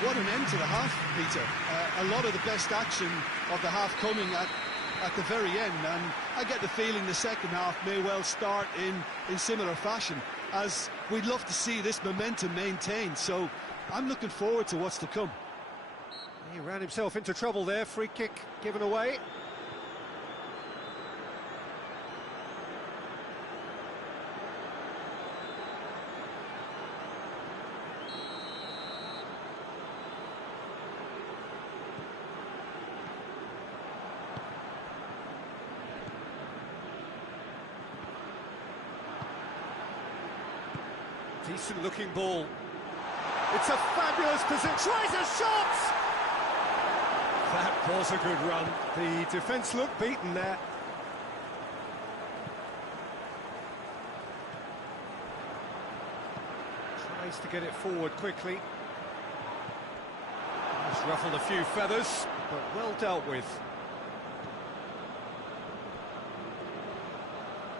What an end to the half, Peter. A lot of the best action of the half coming at the very end, and I get the feeling the second half may well start in similar fashion, as we'd love to see this momentum maintained, so I'm looking forward to what's to come. He ran himself into trouble there, free kick given away. Decent looking ball. It's a fabulous position. Tries a shot! That was a good run. The defence looked beaten there. Tries to get it forward quickly. He's ruffled a few feathers, but well dealt with.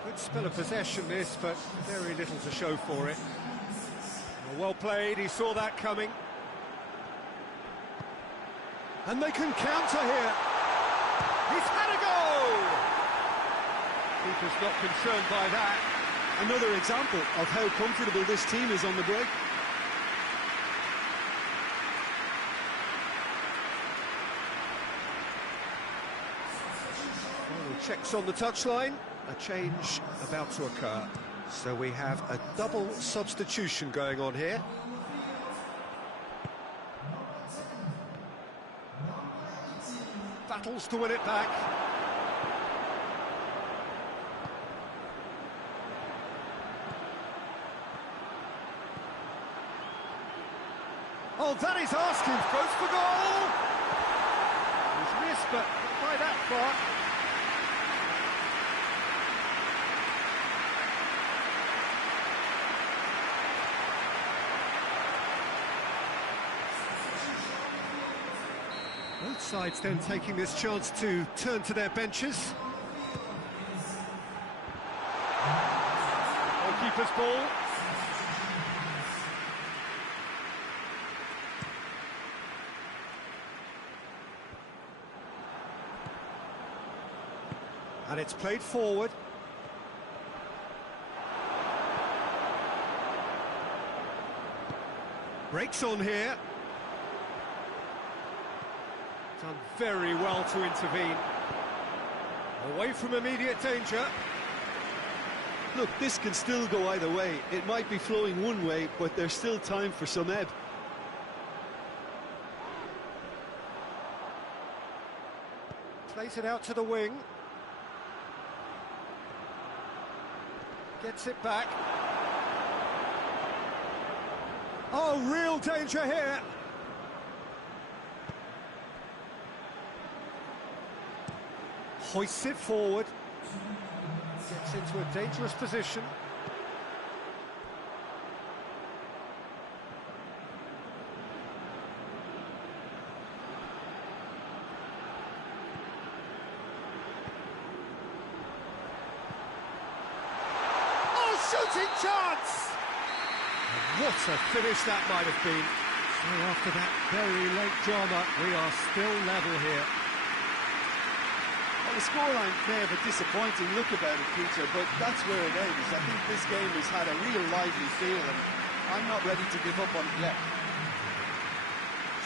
Good spell of possession this, but very little to show for it. Well played, he saw that coming. And they can counter here. He's had a go! Keeper's not concerned by that. Another example of how comfortable this team is on the break. Final checks on the touchline. A change about to occur. So we have a double substitution going on here. Battles to win it back. Oh, that is asking. Goes for goal. He's missed, but not by that far. Both sides then taking this chance to turn to their benches. Goalkeeper's ball. And it's played forward. Breaks on here. Done very well to intervene. Away from immediate danger. Look, this can still go either way. It might be flowing one way, but there's still time for some ebb. Plays it out to the wing. Gets it back. Oh, real danger here. Hoists it forward. Gets into a dangerous position. Oh, shooting chance! And what a finish that might have been. So after that very late drama, we are still level here. Well, the scoreline may have a disappointing look about it, Peter, but that's where it ends. I think this game has had a real lively feel, and I'm not ready to give up on it yet.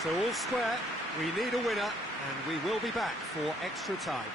So all square, we need a winner, and we will be back for extra time.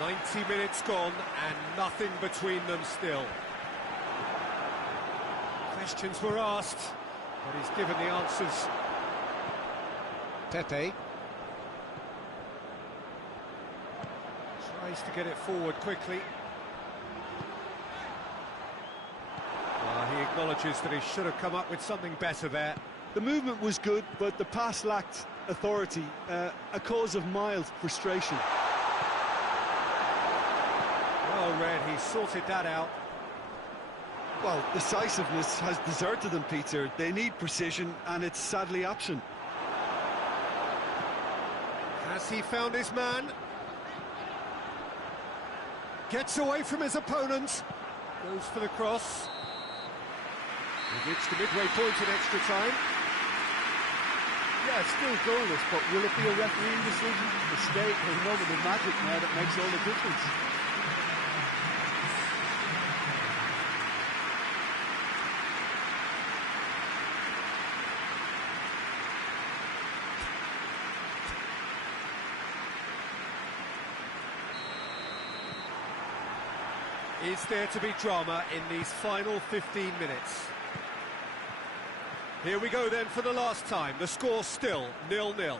90 minutes gone and nothing between them still. Questions were asked, but he's given the answers. Pepe tries to get it forward quickly. He acknowledges that he should have come up with something better there. The movement was good, but the pass lacked authority, a cause of mild frustration. Well read, he sorted that out. Well, decisiveness has deserted them, Peter. They need precision, and it's sadly absent. Has he found his man? Gets away from his opponent. Goes for the cross. We've reached the midway point in extra time. Yeah, it's still goalless, but will it be a refereeing decision, mistake, or a moment of magic now that makes all the difference? Is there to be drama in these final 15 minutes? Here we go then for the last time. The score still 0-0.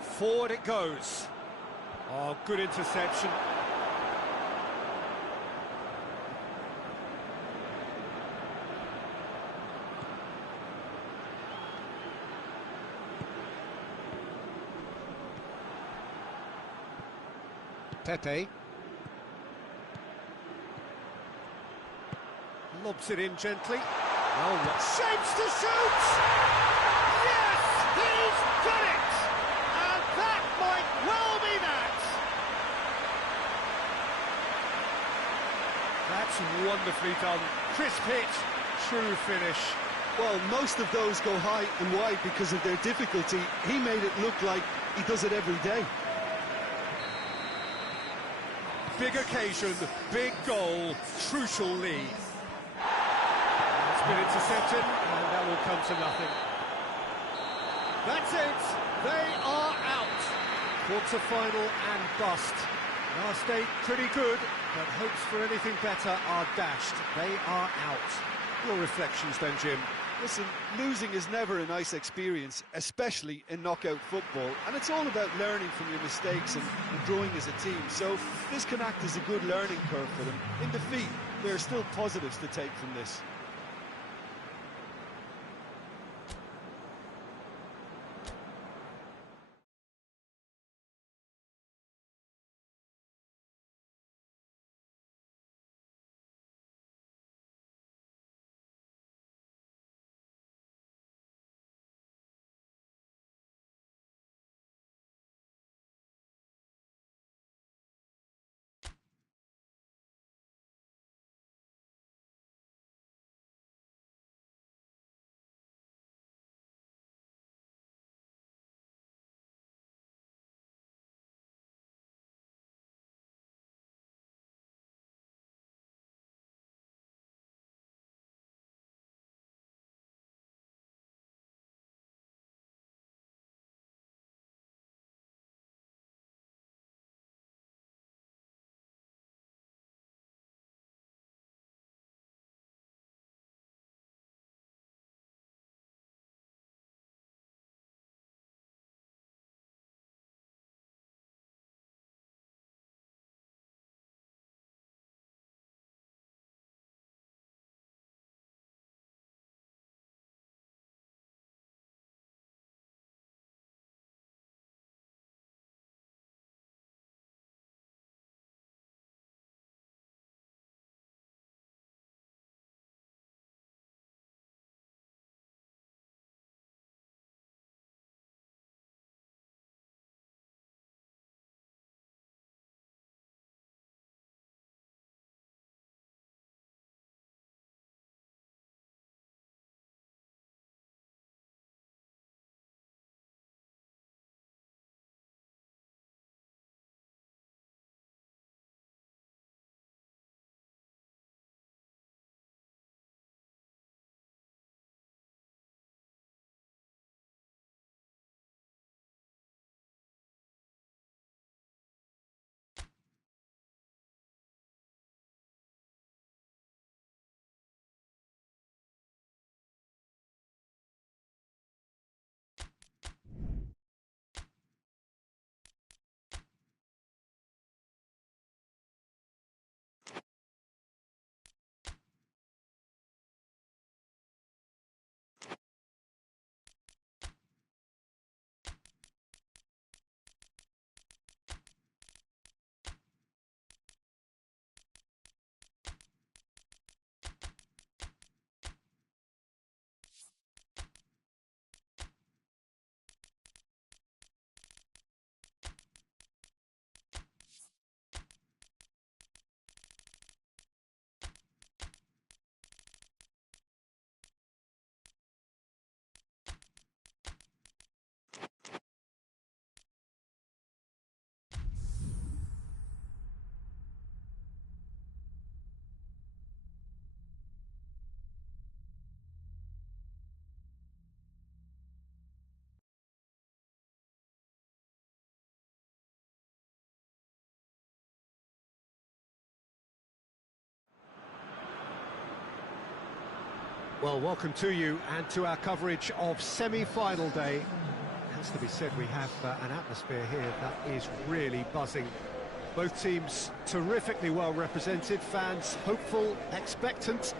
Forward it goes. Oh, good interception. Pepe lobs it in gently. Oh, what shapes to shoot! Yes, he's done it! And that might well be that! That's wonderfully done. Crisp hit, true finish. Well, most of those go high and wide because of their difficulty. He made it look like he does it every day. Big occasion, big goal, crucial lead. It's been intercepted, and that will come to nothing. That's it, they are out. Quarter-final and bust. Last 8 pretty good, but hopes for anything better are dashed. They are out. Your reflections then, Jim? Listen, losing is never a nice experience, especially in knockout football, and it's all about learning from your mistakes and growing as a team, so this can act as a good learning curve for them. In defeat, there are still positives to take from this. Well, welcome to you and to our coverage of semi-final day. It has to be said, we have an atmosphere here that is really buzzing. Both teams terrifically well represented, fans hopeful, expectant.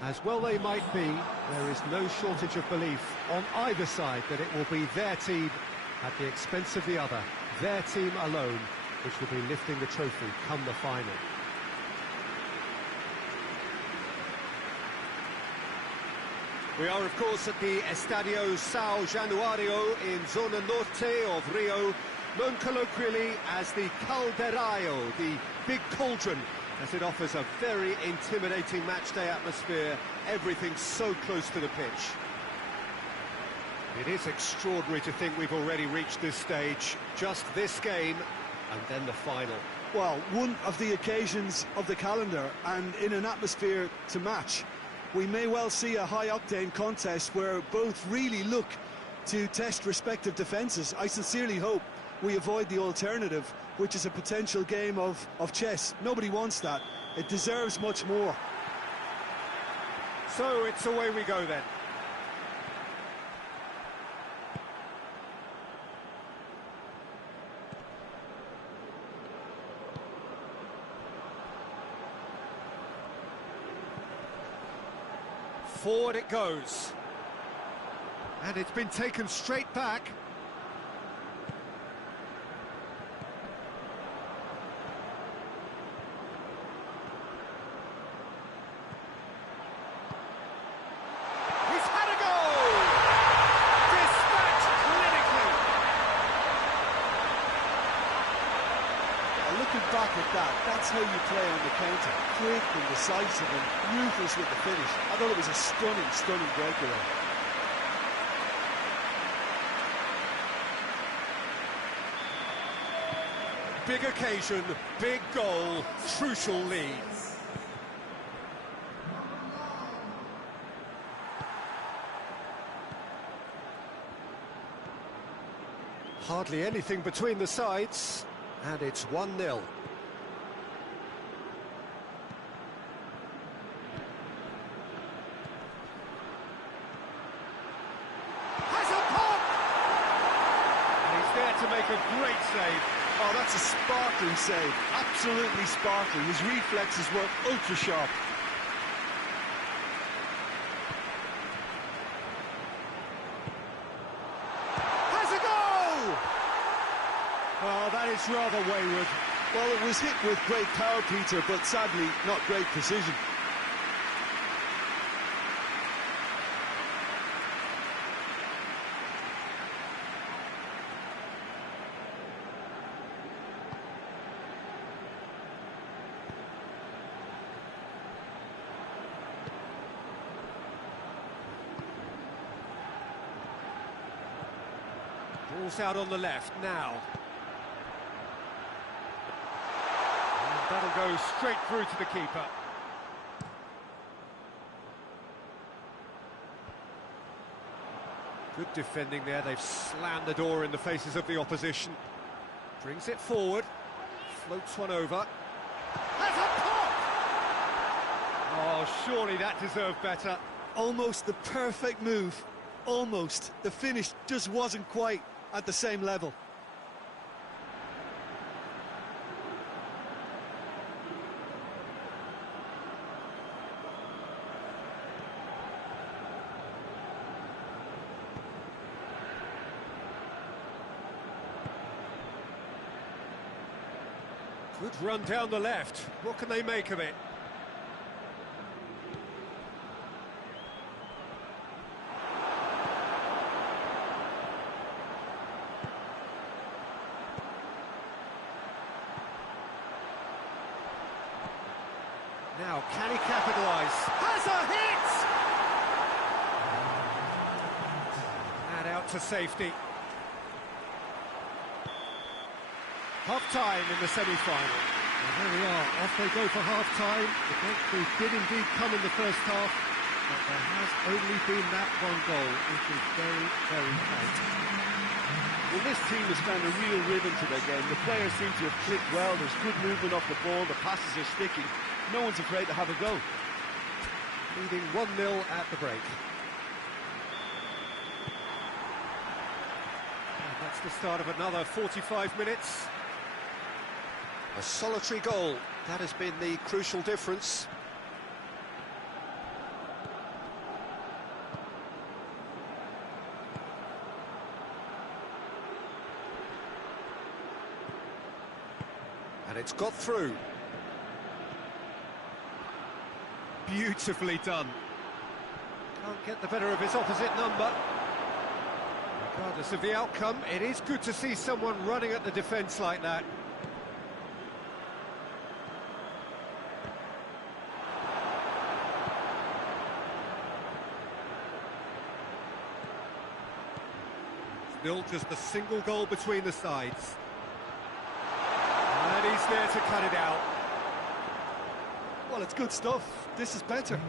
As well they might be, there is no shortage of belief on either side that it will be their team at the expense of the other, their team alone, which will be lifting the trophy come the final. We are, of course, at the Estadio São Januário in Zona Norte of Rio, known colloquially as the Caldeirão, the big cauldron, as it offers a very intimidating matchday atmosphere, everything so close to the pitch. It is extraordinary to think we've already reached this stage, just this game, and then the final. Well, one of the occasions of the calendar, and in an atmosphere to match. We may well see a high-octane contest where both really look to test respective defences. I sincerely hope we avoid the alternative, which is a potential game of chess. Nobody wants that. It deserves much more. So it's away we go then. Forward it goes. And it's been taken straight back. He's had a goal! Dispatched clinically. Looking back at that, that's how you play on the counter. Quick and decisive and ruthless with the finish. I thought it was a stunning, stunning breakaway. Big occasion, big goal, crucial lead. Hardly anything between the sides, and it's 1-0. Has a pop! And he's there to make a great save. Oh, that's a sparkling save. Absolutely sparkling. His reflexes were ultra sharp. Has a goal! Oh, that is rather wayward. Well, it was hit with great power, Peter, but sadly not great precision. Ball's out on the left now. And that'll go straight through to the keeper. Good defending there. They've slammed the door in the faces of the opposition. Brings it forward. Floats one over. Has a pop! Oh, surely that deserved better. Almost the perfect move. Almost. The finish just wasn't quite at the same level. Good run down the left. What can they make of it? Now, can he capitalise? Has a hit! And out to safety. Half-time in the semi-final. And there we are, off they go for half-time. The breakthrough did indeed come in the first half, but there has only been that one goal, which is very, very tight. Well, this team has found a real rhythm to their game. The players seem to have clicked well. There's good movement off the ball. The passes are sticking. No one's afraid to have a go. leading 1-0 at the break. And that's the start of another 45 minutes. A solitary goal, that has been the crucial difference. And it's got through. Beautifully done. Can't get the better of his opposite number. Regardless of the outcome, it is good to see someone running at the defence like that. Still just a single goal between the sides. And he's there to cut it out. Well, it's good stuff. This is better.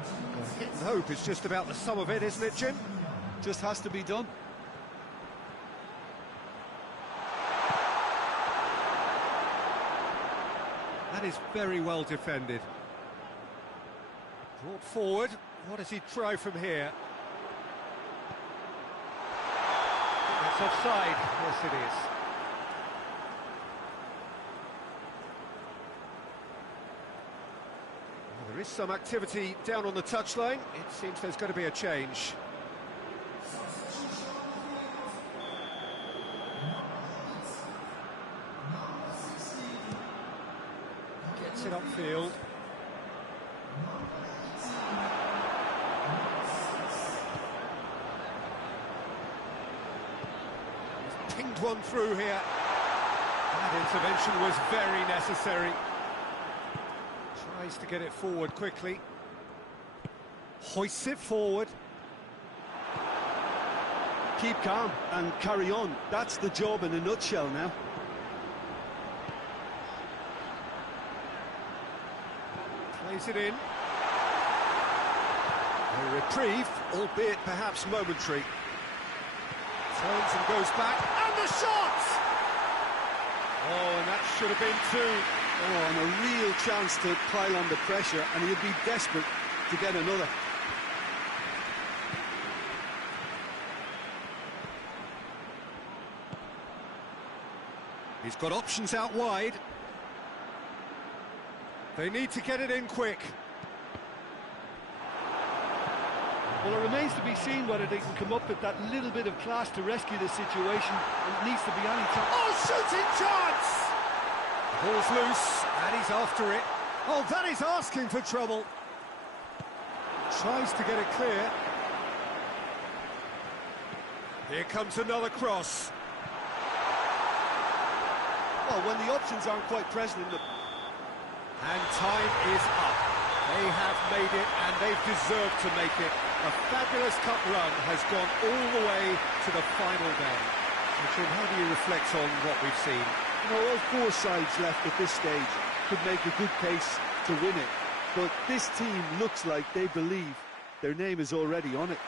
Hope is just about the sum of it, isn't it, Jim? Just has to be done. That is very well defended. Brought forward. What does he try from here? That's offside. Yes, it is. Well, there is some activity down on the touchline. It seems there's going to be a change. Gets it upfield. He's pinged one through here. That intervention was very necessary. Tries to get it forward quickly. Hoists it forward. Keep calm and carry on. That's the job in a nutshell now. Plays it in. A reprieve, albeit perhaps momentary. Turns and goes back, and the shot! Oh, and that should have been two. Oh, and a real chance to pile on the pressure, and he'd be desperate to get another. He's got options out wide. They need to get it in quick. Well, it remains to be seen whether they can come up with that little bit of class to rescue the situation. It needs to be any time. Oh, shooting chance! Ball's loose, and he's after it. Oh, that is asking for trouble. Tries to get it clear. Here comes another cross. Well, when the options aren't quite present in the... And time is up. They have made it, and they've deserved to make it. A fabulous cup run has gone all the way to the final day. Richard, how do you reflect on what we've seen? You know, all four sides left at this stage could make a good case to win it. But this team looks like they believe their name is already on it.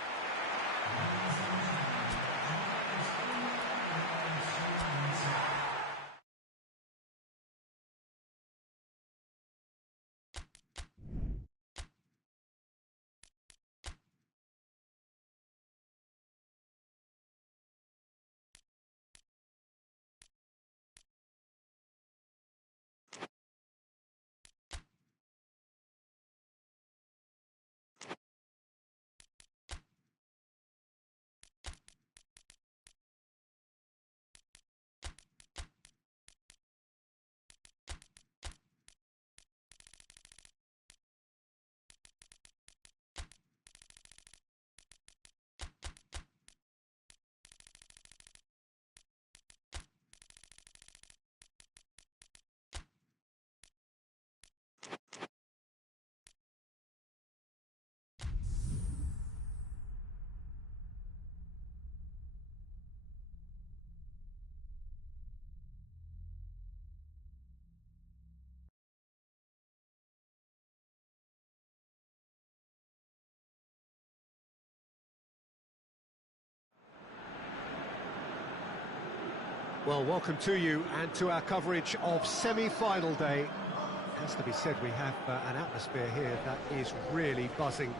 Well, welcome to you and to our coverage of semi-final day. It has to be said, we have an atmosphere here that is really buzzing.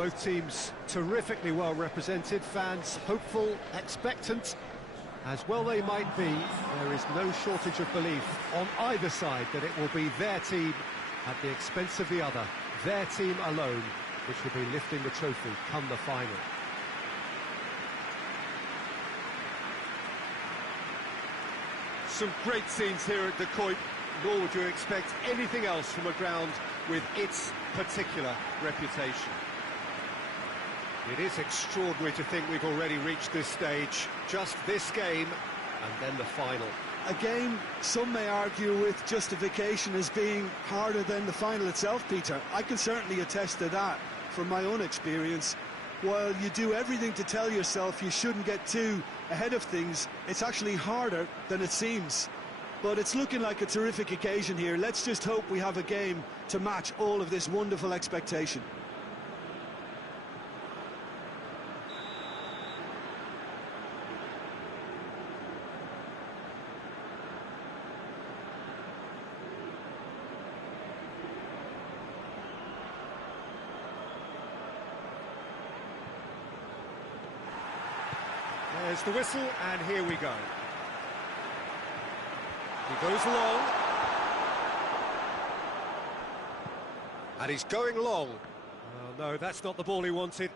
Both teams terrifically well represented, fans hopeful, expectant. As well they might be, there is no shortage of belief on either side that it will be their team at the expense of the other, their team alone, which will be lifting the trophy come the final. Some great scenes here at the Kuip, nor would you expect anything else from a ground with its particular reputation. It is extraordinary to think we've already reached this stage, just this game, and then the final. A game some may argue with justification as being harder than the final itself, Peter. I can certainly attest to that from my own experience. While you do everything to tell yourself you shouldn't get too ahead of things, it's actually harder than it seems. But it's looking like a terrific occasion here. Let's just hope we have a game to match all of this wonderful expectation. There's the whistle, and here we go. He goes long. And he's going long. Oh, no, that's not the ball he wanted.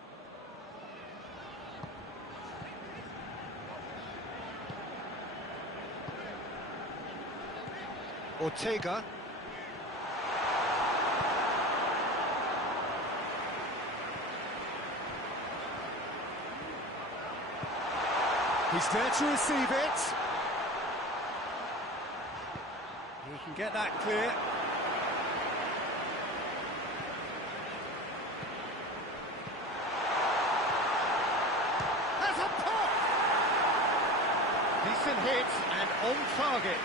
Ortega. He's there to receive it. He can get that clear. Has a pop! Decent hit and on target.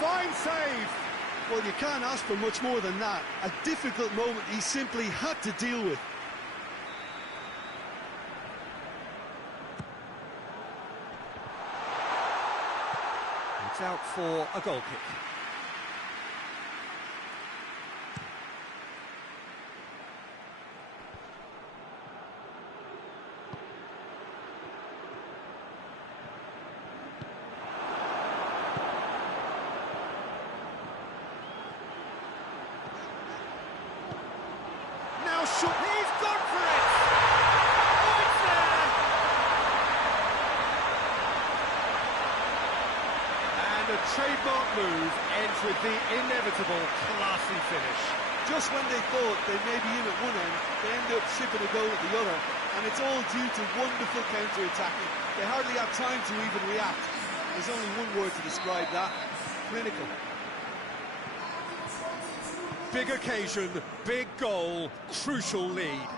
Fine save! Well, you can't ask for much more than that. A difficult moment he simply had to deal with. It's out for a goal kick. He's gone for it! Oh, it's there! And a trademark move ends with the inevitable classy finish. Just when they thought they may be in at one end, they end up shipping a goal at the other, and it's all due to wonderful counter-attacking. They hardly have time to even react. There's only one word to describe that: clinical. Big occasion, big goal, crucial lead.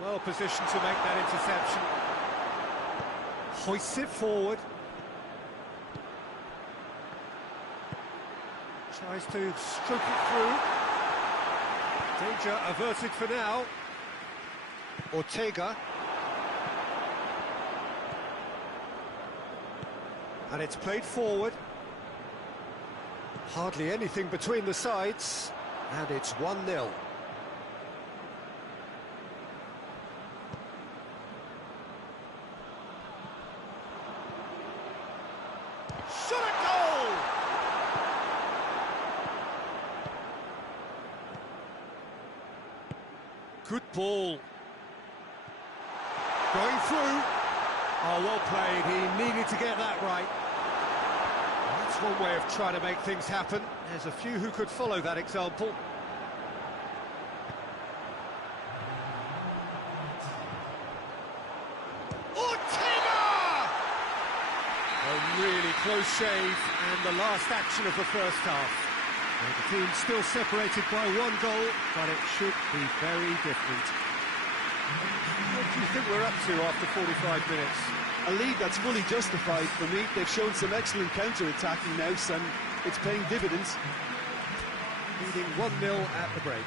Well positioned to make that interception. Hoists it forward. Tries to stroke it through. Danger averted for now. Ortega. And it's played forward. Hardly anything between the sides. And it's 1-0. Shot a goal! Good ball. Going through. Oh, well played. He needed to get that right. That's one way of trying to make things happen. There's a few who could follow that example. Ortega! A really close shave, and the last action of the first half. Well, the team's still separated by one goal, but it should be very different. What do you think we're up to after 45 minutes? A lead that's fully justified for me. They've shown some excellent counter-attacking now, and it's paying dividends. Leading 1-0 at the break.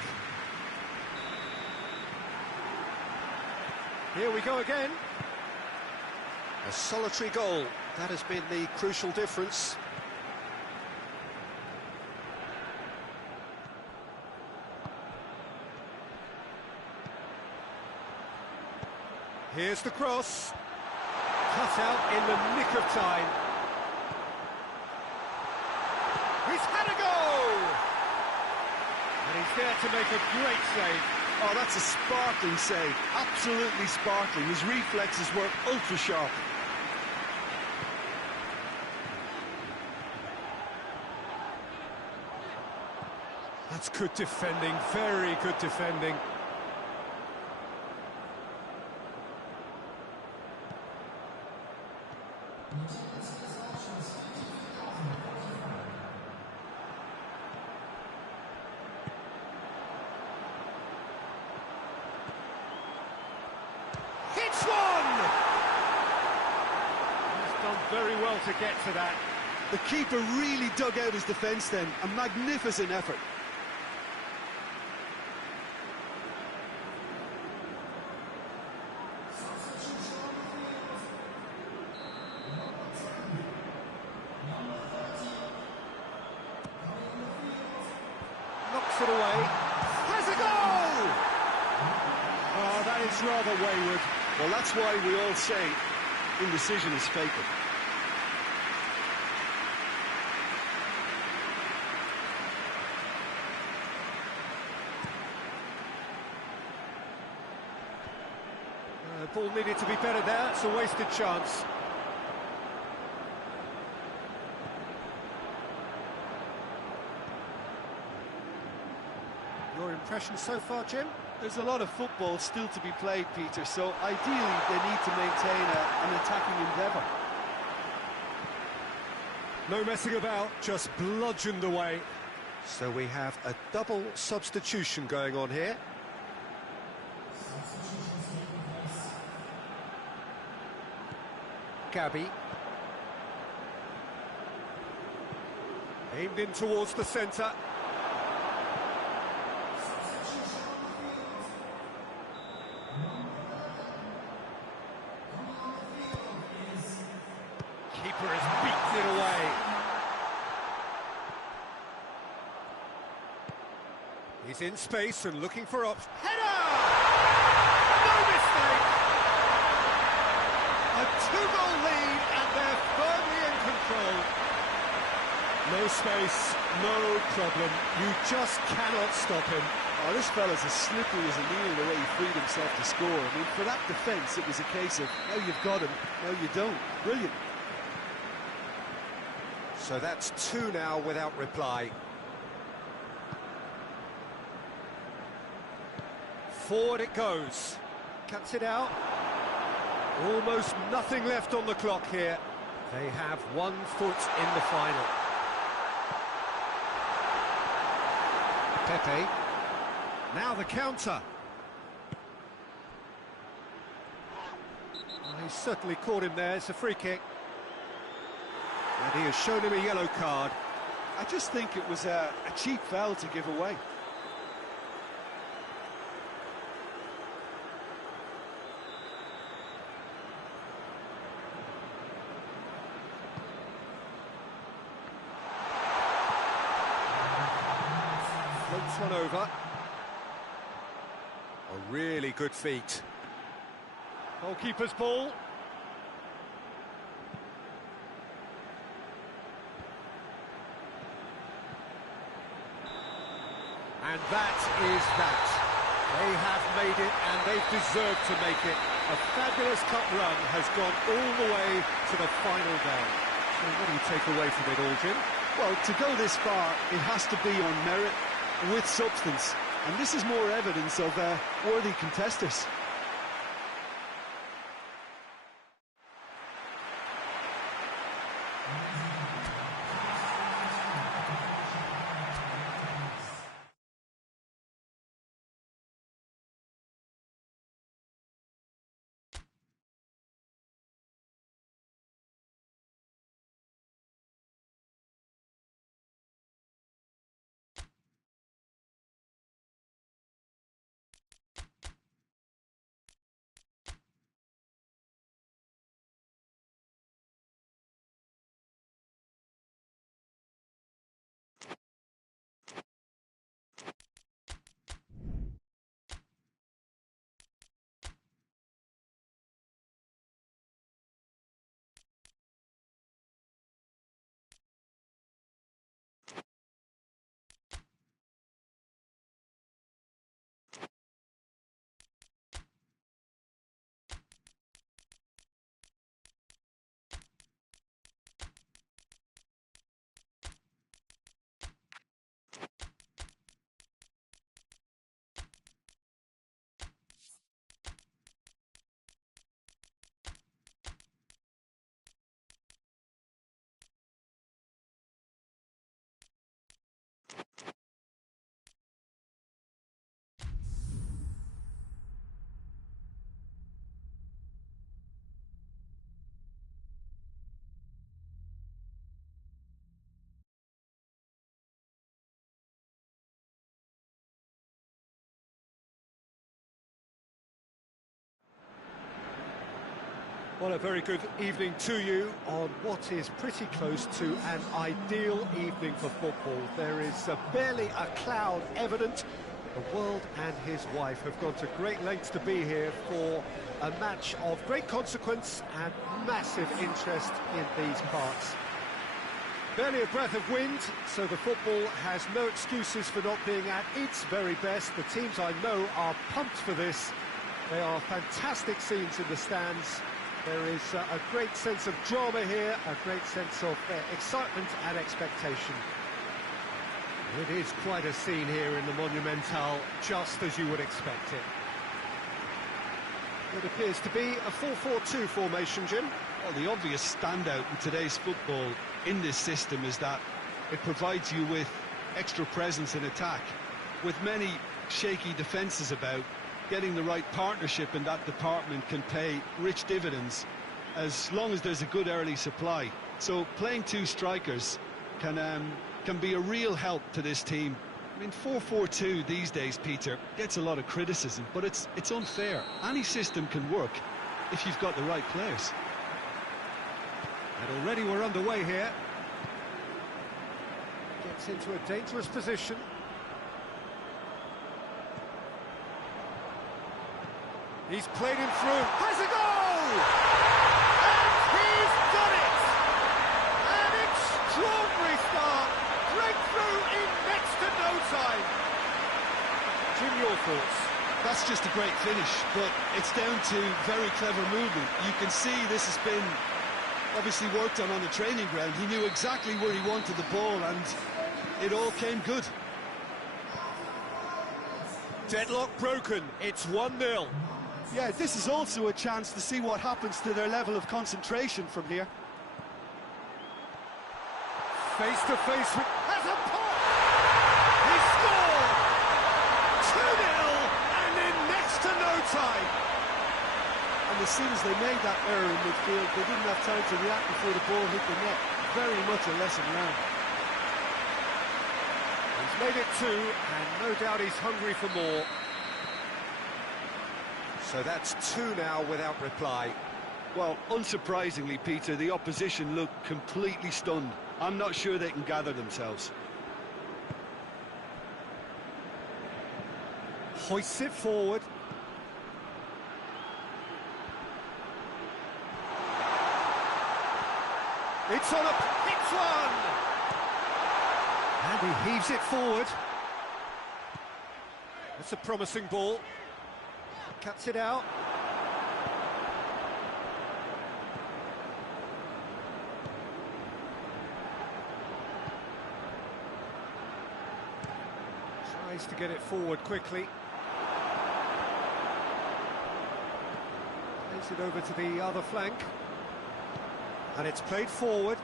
Here we go again. A solitary goal. That has been the crucial difference. Here's the cross. Cut out in the nick of time. He's had a go! And he's there to make a great save. Oh, that's a sparkling save. Absolutely sparkling. His reflexes were ultra-sharp. That's good defending, very good defending. Hits one! He's done very well to get to that. The keeper really dug out his defence then. A magnificent effort. Knocks it away. Has a goal! Oh, that is rather wayward. Well, that's why we all say indecision is fatal. Ball needed to be better there. It's a wasted chance. Your impression so far, Jim? There's a lot of football still to be played, Peter, so ideally they need to maintain an attacking endeavour. No messing about, just bludgeoned away. So we have a double substitution going on here. Gabby. Aimed in towards the centre. Keeper has beaten it away. He's in space and looking for options. Header! No mistake! A two-goal lead and they're firmly in control. No space, no problem. You just cannot stop him. Oh, this fella's as slippery as a needle the way he freed himself to score. I mean, for that defence, it was a case of, now you've got him, now you don't. Brilliant. So that's two now without reply. Forward it goes. Cuts it out. Almost nothing left on the clock here. They have 1 foot in the final. Pepe. Now the counter. Well, he's certainly caught him there. It's a free kick. And he has shown him a yellow card. I just think it was a cheap foul to give away. Floats one over. A really good feat. Goalkeeper's ball. And that is that. They have made it, and they've deserved to make it. A fabulous cup run has gone all the way to the final day. So what do you take away from it all, Jim? Well, to go this far, it has to be on merit, with substance. And this is more evidence of worthy contesters. Well, a very good evening to you on what is pretty close to an ideal evening for football. There is barely a cloud evident. The world and his wife have gone to great lengths to be here for a match of great consequence and massive interest in these parts. Barely a breath of wind, so the football has no excuses for not being at its very best. The teams I know are pumped for this. They are fantastic scenes in the stands. There is a great sense of drama here, a great sense of excitement and expectation. It is quite a scene here in the Monumental, just as you would expect it. It appears to be a 4-4-2 formation, Jim. Well, the obvious standout in today's football in this system is that it provides you with extra presence in attack. With many shaky defences about, getting the right partnership in that department can pay rich dividends as long as there's a good early supply. So playing two strikers can be a real help to this team. I mean, 4-4-2 these days, Peter, gets a lot of criticism, but it's unfair. Any system can work if you've got the right players. And already we're underway here. Gets into a dangerous position. He's played him through. Has a goal! And he's done it! An extraordinary start. Breakthrough in next to no time. Jim, your thoughts? That's just a great finish, but it's down to very clever movement. You can see this has been obviously worked on the training ground. He knew exactly where he wanted the ball, and it all came good. Deadlock broken. It's 1-0. Yeah, this is also a chance to see what happens to their level of concentration from here. Face to face with... Has a pop! He scored! 2-0 and in next to no time. And as soon as they made that error in midfield, they didn't have time to react before the ball hit the net. Very much a lesson learned. He's made it 2, and no doubt he's hungry for more. So that's 2 now without reply. Well, unsurprisingly, Peter, the opposition look completely stunned. I'm not sure they can gather themselves. Hoists it forward. It's on a pitch one! And he heaves it forward. That's a promising ball. Cuts it out. Tries to get it forward quickly. Plays it over to the other flank. And it's played forward.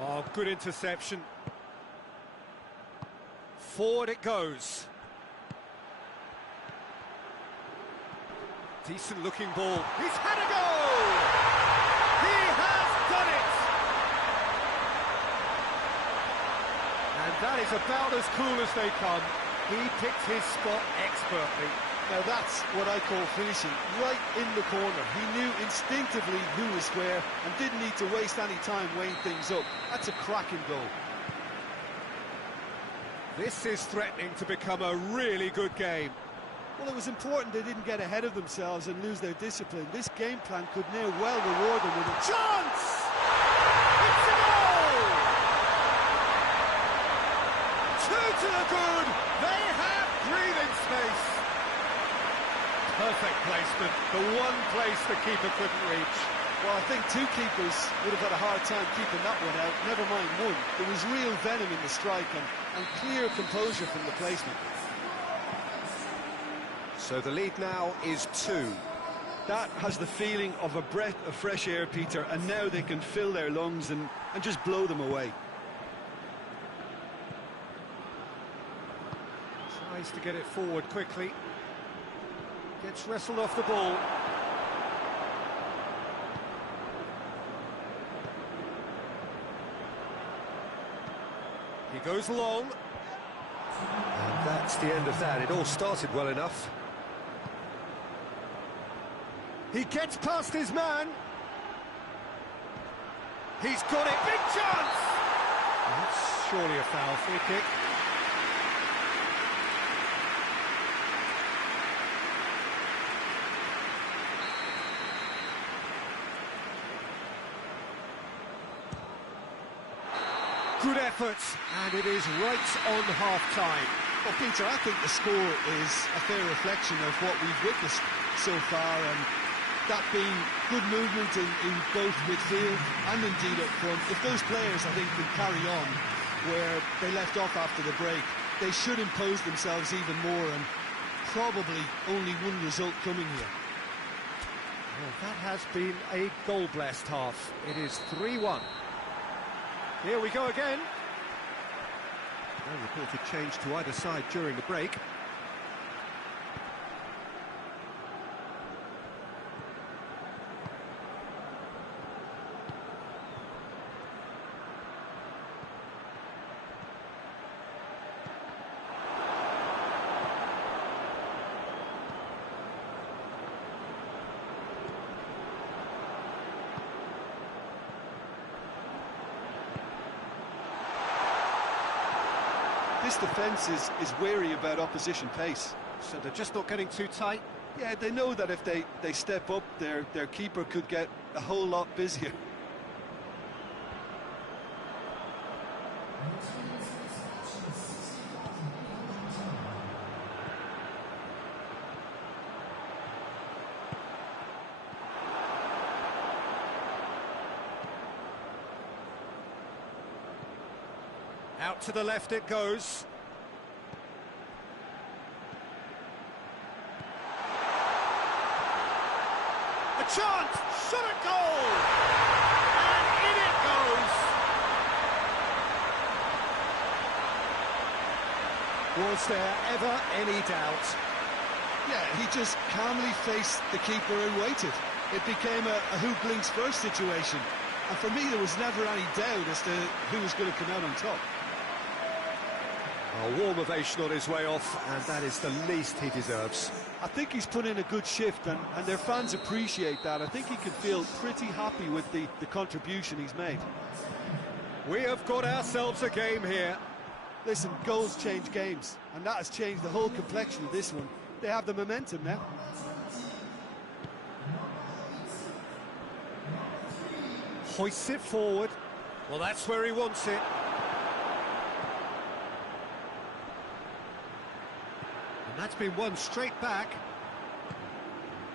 Oh, good interception. Forward it goes. Decent looking ball. He's had a goal! He has done it! And that is about as cool as they come. He picked his spot expertly. Now that's what I call finishing, right in the corner. He knew instinctively who was where and didn't need to waste any time weighing things up. That's a cracking goal. This is threatening to become a really good game. Well, it was important they didn't get ahead of themselves and lose their discipline. This game plan could now well reward them with a chance! It's a goal! 2 to the good. They have breathing space. Perfect placement. The one place the keeper couldn't reach. Well, I think two keepers would have had a hard time keeping that one out, never mind one. There was real venom in the strike and clear composure from the placement. So the lead now is 2. That has the feeling of a breath of fresh air, Peter, and now they can fill their lungs and just blow them away. Tries to get it forward quickly. Gets wrestled off the ball. He goes long. And that's the end of that. It all started well enough. He gets past his man. He's got it. Big chance! That's surely a foul. Free kick. Good effort, and it is right on half-time. Well, Peter, I think the score is a fair reflection of what we've witnessed so far, and that being good movement in both midfield and indeed up front. If those players, I think, can carry on where they left off after the break, they should impose themselves even more, and probably only one result coming here. Well, that has been a goal-blessed half. It is 3-1. Here we go again. No reported change to either side during the break. This defence is wary about opposition pace. So they're just not getting too tight. Yeah, they know that if they step up, their keeper could get a whole lot busier. Out to the left it goes. A chance! Shot at goal! And in it goes! Was there ever any doubt? Yeah, he just calmly faced the keeper and waited. It became a who blinks first situation. And for me, there was never any doubt as to who was going to come out on top. A warm ovation on his way off, and that is the least he deserves. I think he's put in a good shift, and their fans appreciate that. I think he can feel pretty happy with the contribution he's made. We have got ourselves a game here. Listen, goals change games, and that has changed the whole complexion of this one. They have the momentum now. Hoists it forward. Well, that's where he wants it. And that's been won straight back.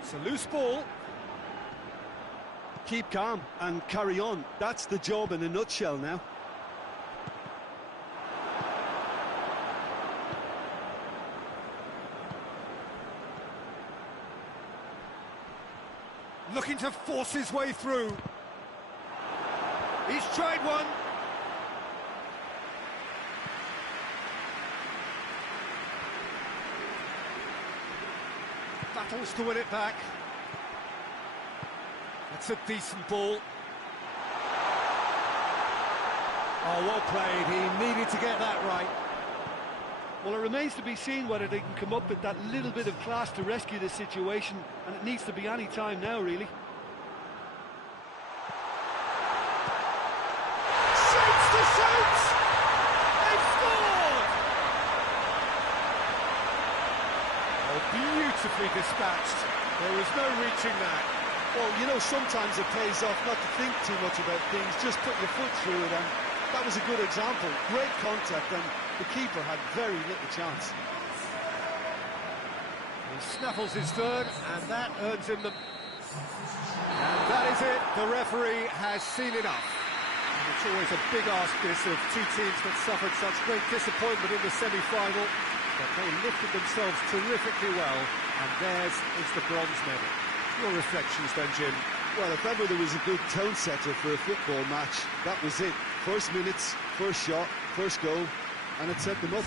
It's a loose ball. Keep calm and carry on. That's the job in a nutshell now. Looking to force his way through. He's tried one. Battles to win it back. That's a decent ball. Oh, well played. He needed to get that right. Well, it remains to be seen whether they can come up with that little bit of class to rescue this situation, and it needs to be any time now, really. Shoots to shoot! They've scored! Oh, beautifully dispatched. There was no reaching that. Well, you know, sometimes it pays off not to think too much about things, just put your foot through it, and that was a good example. Great contact, and the keeper had very little chance. He snaffles his third, and that earns him the... And that is it. The referee has seen enough. And it's always a big ask, this, of two teams that suffered such great disappointment in the semi-final, but they lifted themselves terrifically well, and theirs is the bronze medal. Your reflections then, Jim? Well, if ever there was a good tone setter for a football match, that was it. First minutes, first shot, first goal, and it set them up.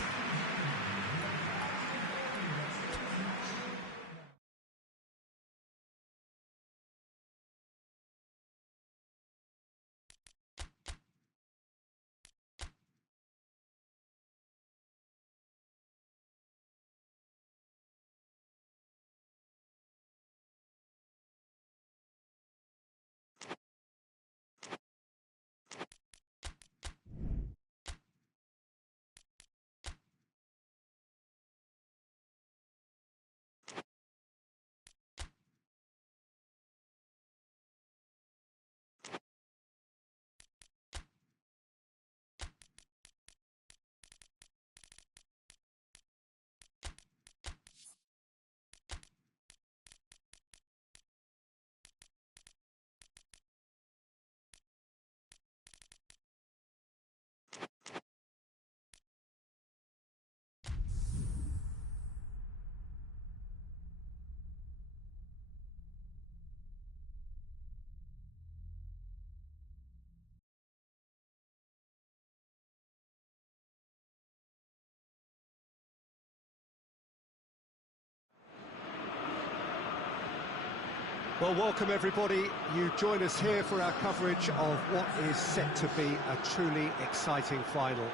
Well, welcome everybody. You join us here for our coverage of what is set to be a truly exciting final.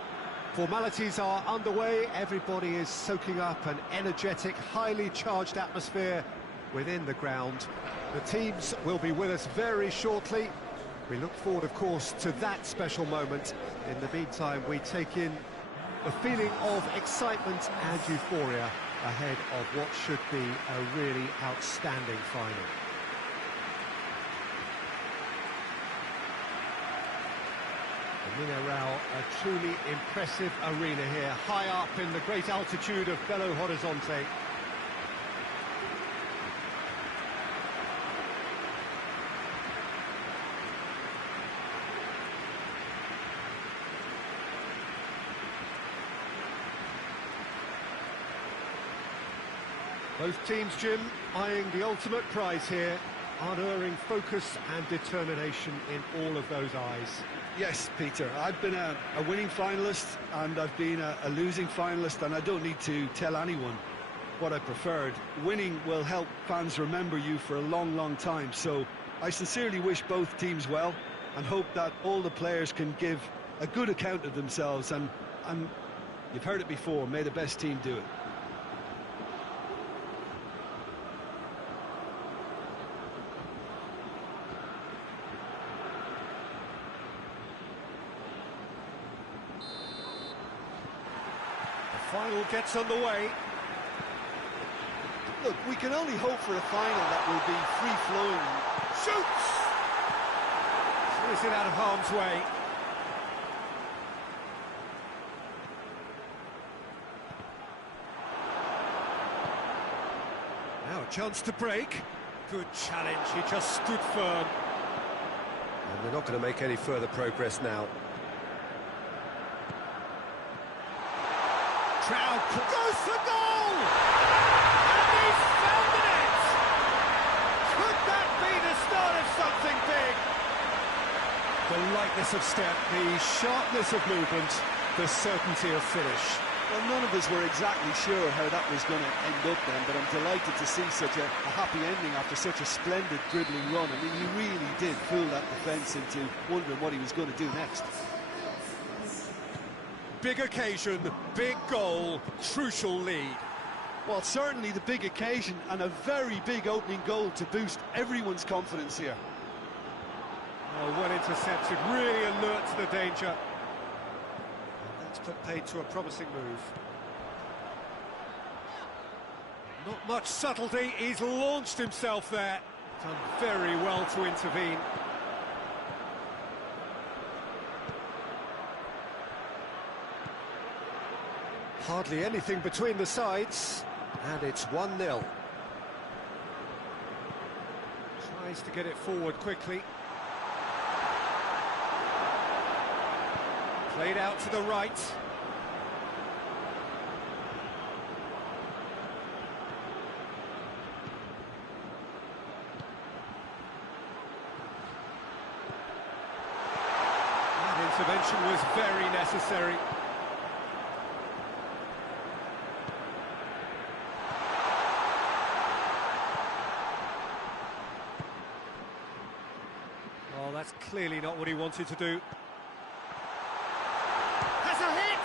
Formalities are underway, everybody is soaking up an energetic, highly charged atmosphere within the ground. The teams will be with us very shortly. We look forward, of course, to that special moment. In the meantime, we take in the feeling of excitement and euphoria ahead of what should be a really outstanding final. Mineral, a truly impressive arena here, high up in the great altitude of Belo Horizonte. Both teams, Jim, eyeing the ultimate prize here, unerring focus and determination in all of those eyes. Yes, Peter, I've been a winning finalist and I've been a losing finalist, and I don't need to tell anyone what I preferred. Winning will help fans remember you for a long, long time, so I sincerely wish both teams well and hope that all the players can give a good account of themselves, and you've heard it before, may the best team do it. Final gets underway. Look, we can only hope for a final that will be free-flowing. Shoots! Is it out of harm's way? Now a chance to break. Good challenge, he just stood firm. And they're not going to make any further progress now. Trout goes for goal! And he's found the net! Could that be the start of something big? The lightness of step, the sharpness of movement, the certainty of finish. Well, none of us were exactly sure how that was going to end up then, but I'm delighted to see such a happy ending after such a splendid dribbling run. I mean, he really did fool that defence into wondering what he was going to do next. Big occasion, big goal, crucial lead. Well, certainly the big occasion and a very big opening goal to boost everyone's confidence here. Oh, well intercepted, really alert to the danger. That's put paid to a promising move. Not much subtlety, he's launched himself there. Done very well to intervene. Hardly anything between the sides, and it's 1-0. Tries to get it forward quickly. Played out to the right. That intervention was very necessary. That's clearly not what he wanted to do. Has a hit!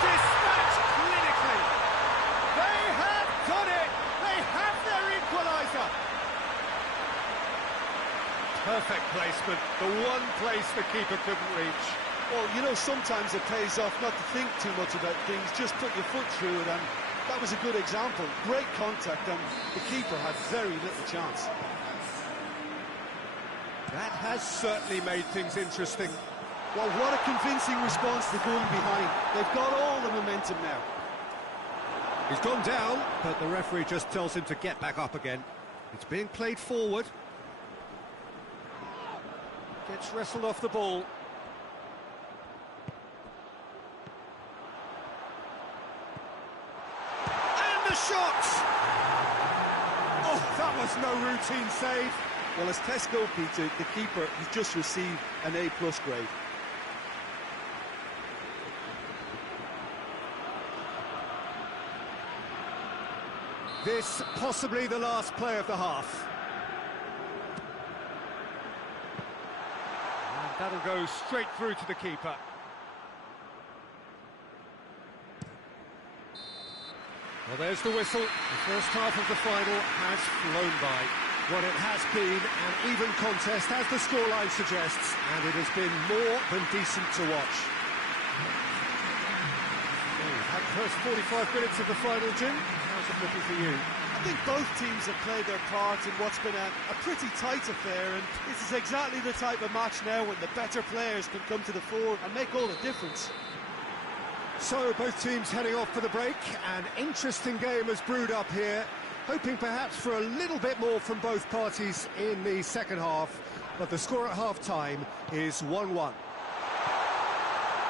Dispatched clinically! They have done it! They have their equaliser! Perfect placement, the one place the keeper couldn't reach. Well, you know, sometimes it pays off not to think too much about things, just put your foot through it, and that was a good example. Great contact, and the keeper had very little chance. That has certainly made things interesting. Well, what a convincing response to going behind. They've got all the momentum now. He's gone down, but the referee just tells him to get back up again. It's being played forward. Gets wrestled off the ball. And the shot! Oh, that was no routine save. Well, as tests go, Peter, the keeper has just received an A+ grade. This possibly the last play of the half. That'll go straight through to the keeper. Well, there's the whistle. The first half of the final has flown by. Well, it has been an even contest, as the scoreline suggests, and it has been more than decent to watch. That first 45 minutes of the final, Jim, how's it looking for you? I think both teams have played their part in what's been a pretty tight affair, and this is exactly the type of match now when the better players can come to the fore and make all the difference. So, both teams heading off for the break. An interesting game has brewed up here, hoping perhaps for a little bit more from both parties in the second half, but the score at half-time is 1-1.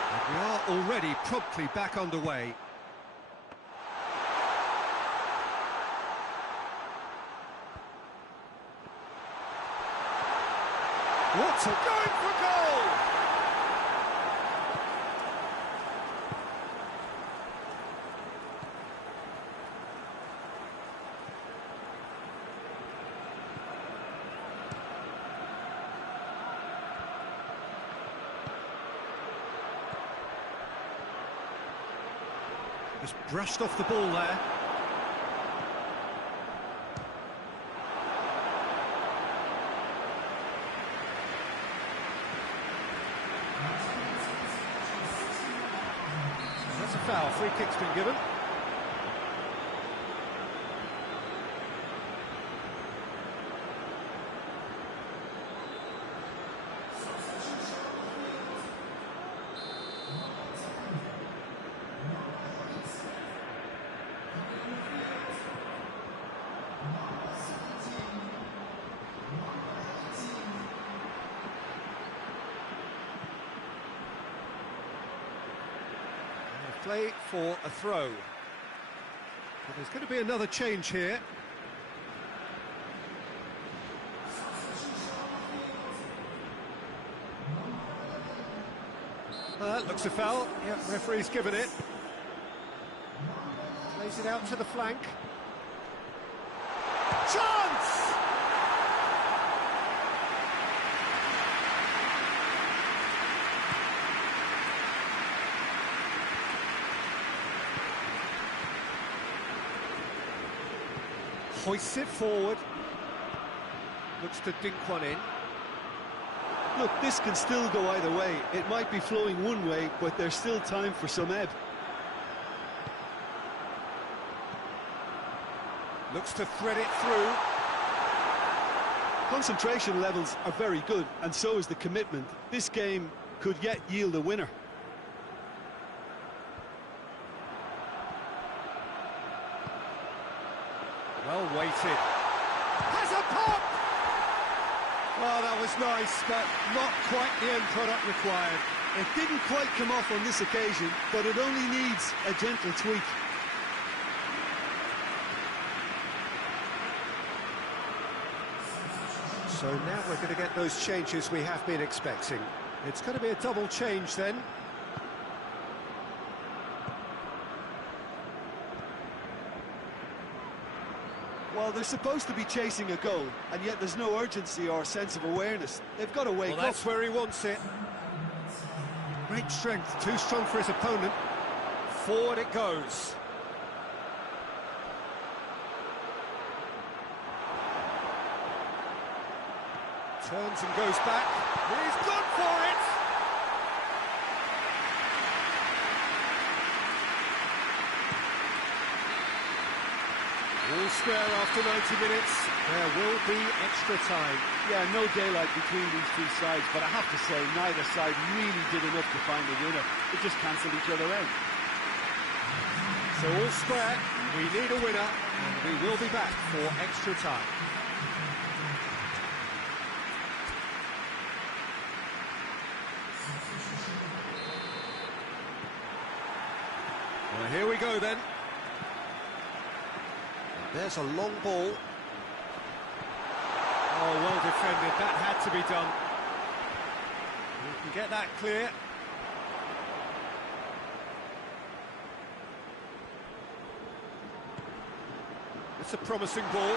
And we are already promptly back underway. What's it going for goal? Just brushed off the ball there. That's a foul. Free kick's been given. Play for a throw. But there's going to be another change here. Looks a foul. Yeah, referee's given it. Plays it out to the flank. Chance! Hoists it forward. Looks to dink one in. Look, this can still go either way. It might be flowing one way, but there's still time for some ebb. Looks to thread it through. Concentration levels are very good, and so is the commitment. This game could yet yield a winner. Well weighted. Has a pop! Well, that was nice, but not quite the end product required. It didn't quite come off on this occasion, but it only needs a gentle tweak. So now we're going to get those changes we have been expecting. It's going to be a double change then. Well, they're supposed to be chasing a goal, and yet there's no urgency or sense of awareness. They've got to wake up. Well, that's where he wants it. Great strength, too strong for his opponent. Forward it goes. Turns and goes back. He's gone for it! All square after 90 minutes. There will be extra time. Yeah, no daylight between these two sides, but I have to say, neither side really did enough to find a winner. It just cancelled each other out. So all square, we need a winner, and we will be back for extra time. Well, here we go then. There's a long ball. Oh, well defended. That had to be done. We can get that clear. It's a promising ball.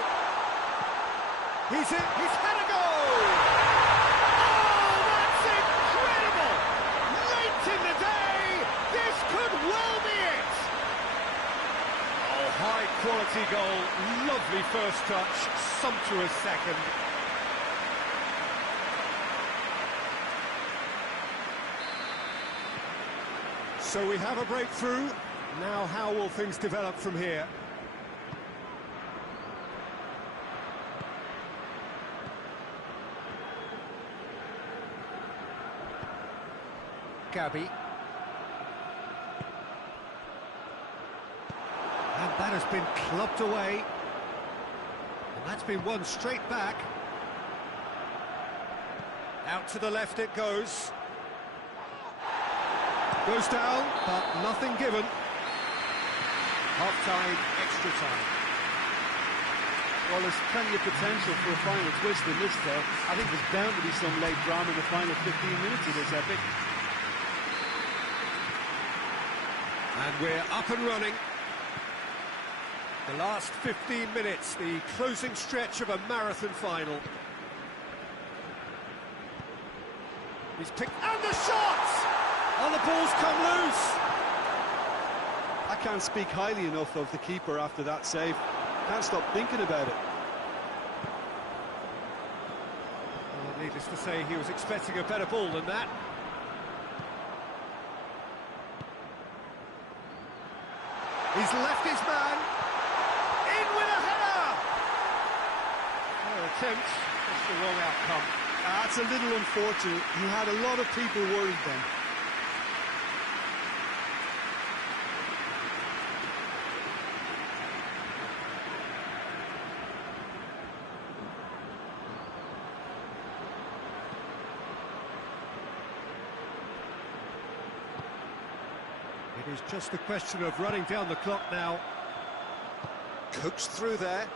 He's in. He's had a goal! Oh, that's quality goal, lovely first touch, sumptuous second. So we have a breakthrough. Now how will things develop from here? Gabby. And that has been clubbed away. And that's been won straight back. Out to the left it goes. Goes down, but nothing given. Half-time, extra time. Well, there's plenty of potential for a final twist in this tale. I think there's bound to be some late drama in the final 15 minutes of this epic. And we're up and running. The last 15 minutes, the closing stretch of a marathon final. He's picked, and the shot! And the ball's come loose! I can't speak highly enough of the keeper after that save. Can't stop thinking about it. Well, needless to say, he was expecting a better ball than that. He's left his man. In with a header! No attempt, just the wrong outcome. That's a little unfortunate. He had a lot of people worried then. It is just a question of running down the clock now. Coaxed through there.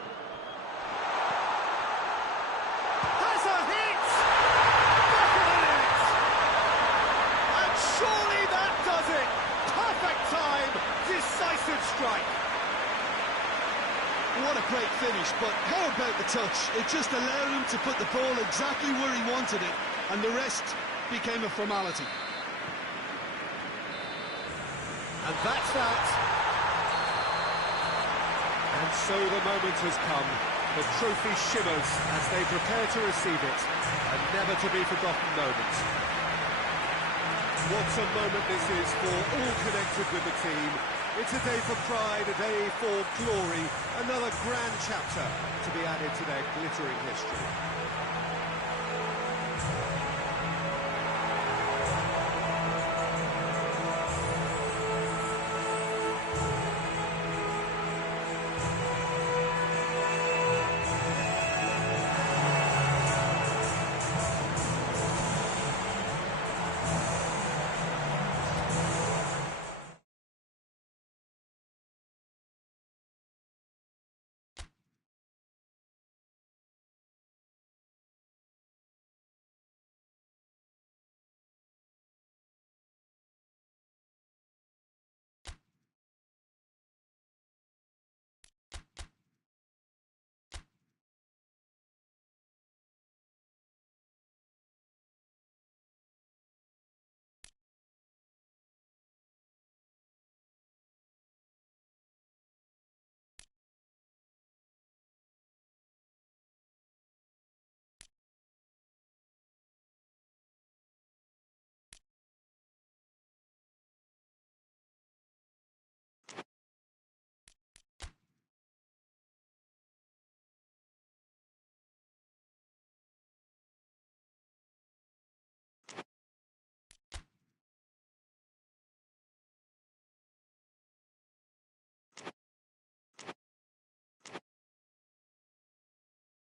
Has a hit! Back of the net! And surely that does it! Perfect time! Decisive strike! What a great finish, but how about the touch? It just allowed him to put the ball exactly where he wanted it, and the rest became a formality. And that's that. And so the moment has come. The trophy shimmers as they prepare to receive it. A never-to-be-forgotten moment. What a moment this is for all connected with the team. It's a day for pride, a day for glory. Another grand chapter to be added to their glittering history.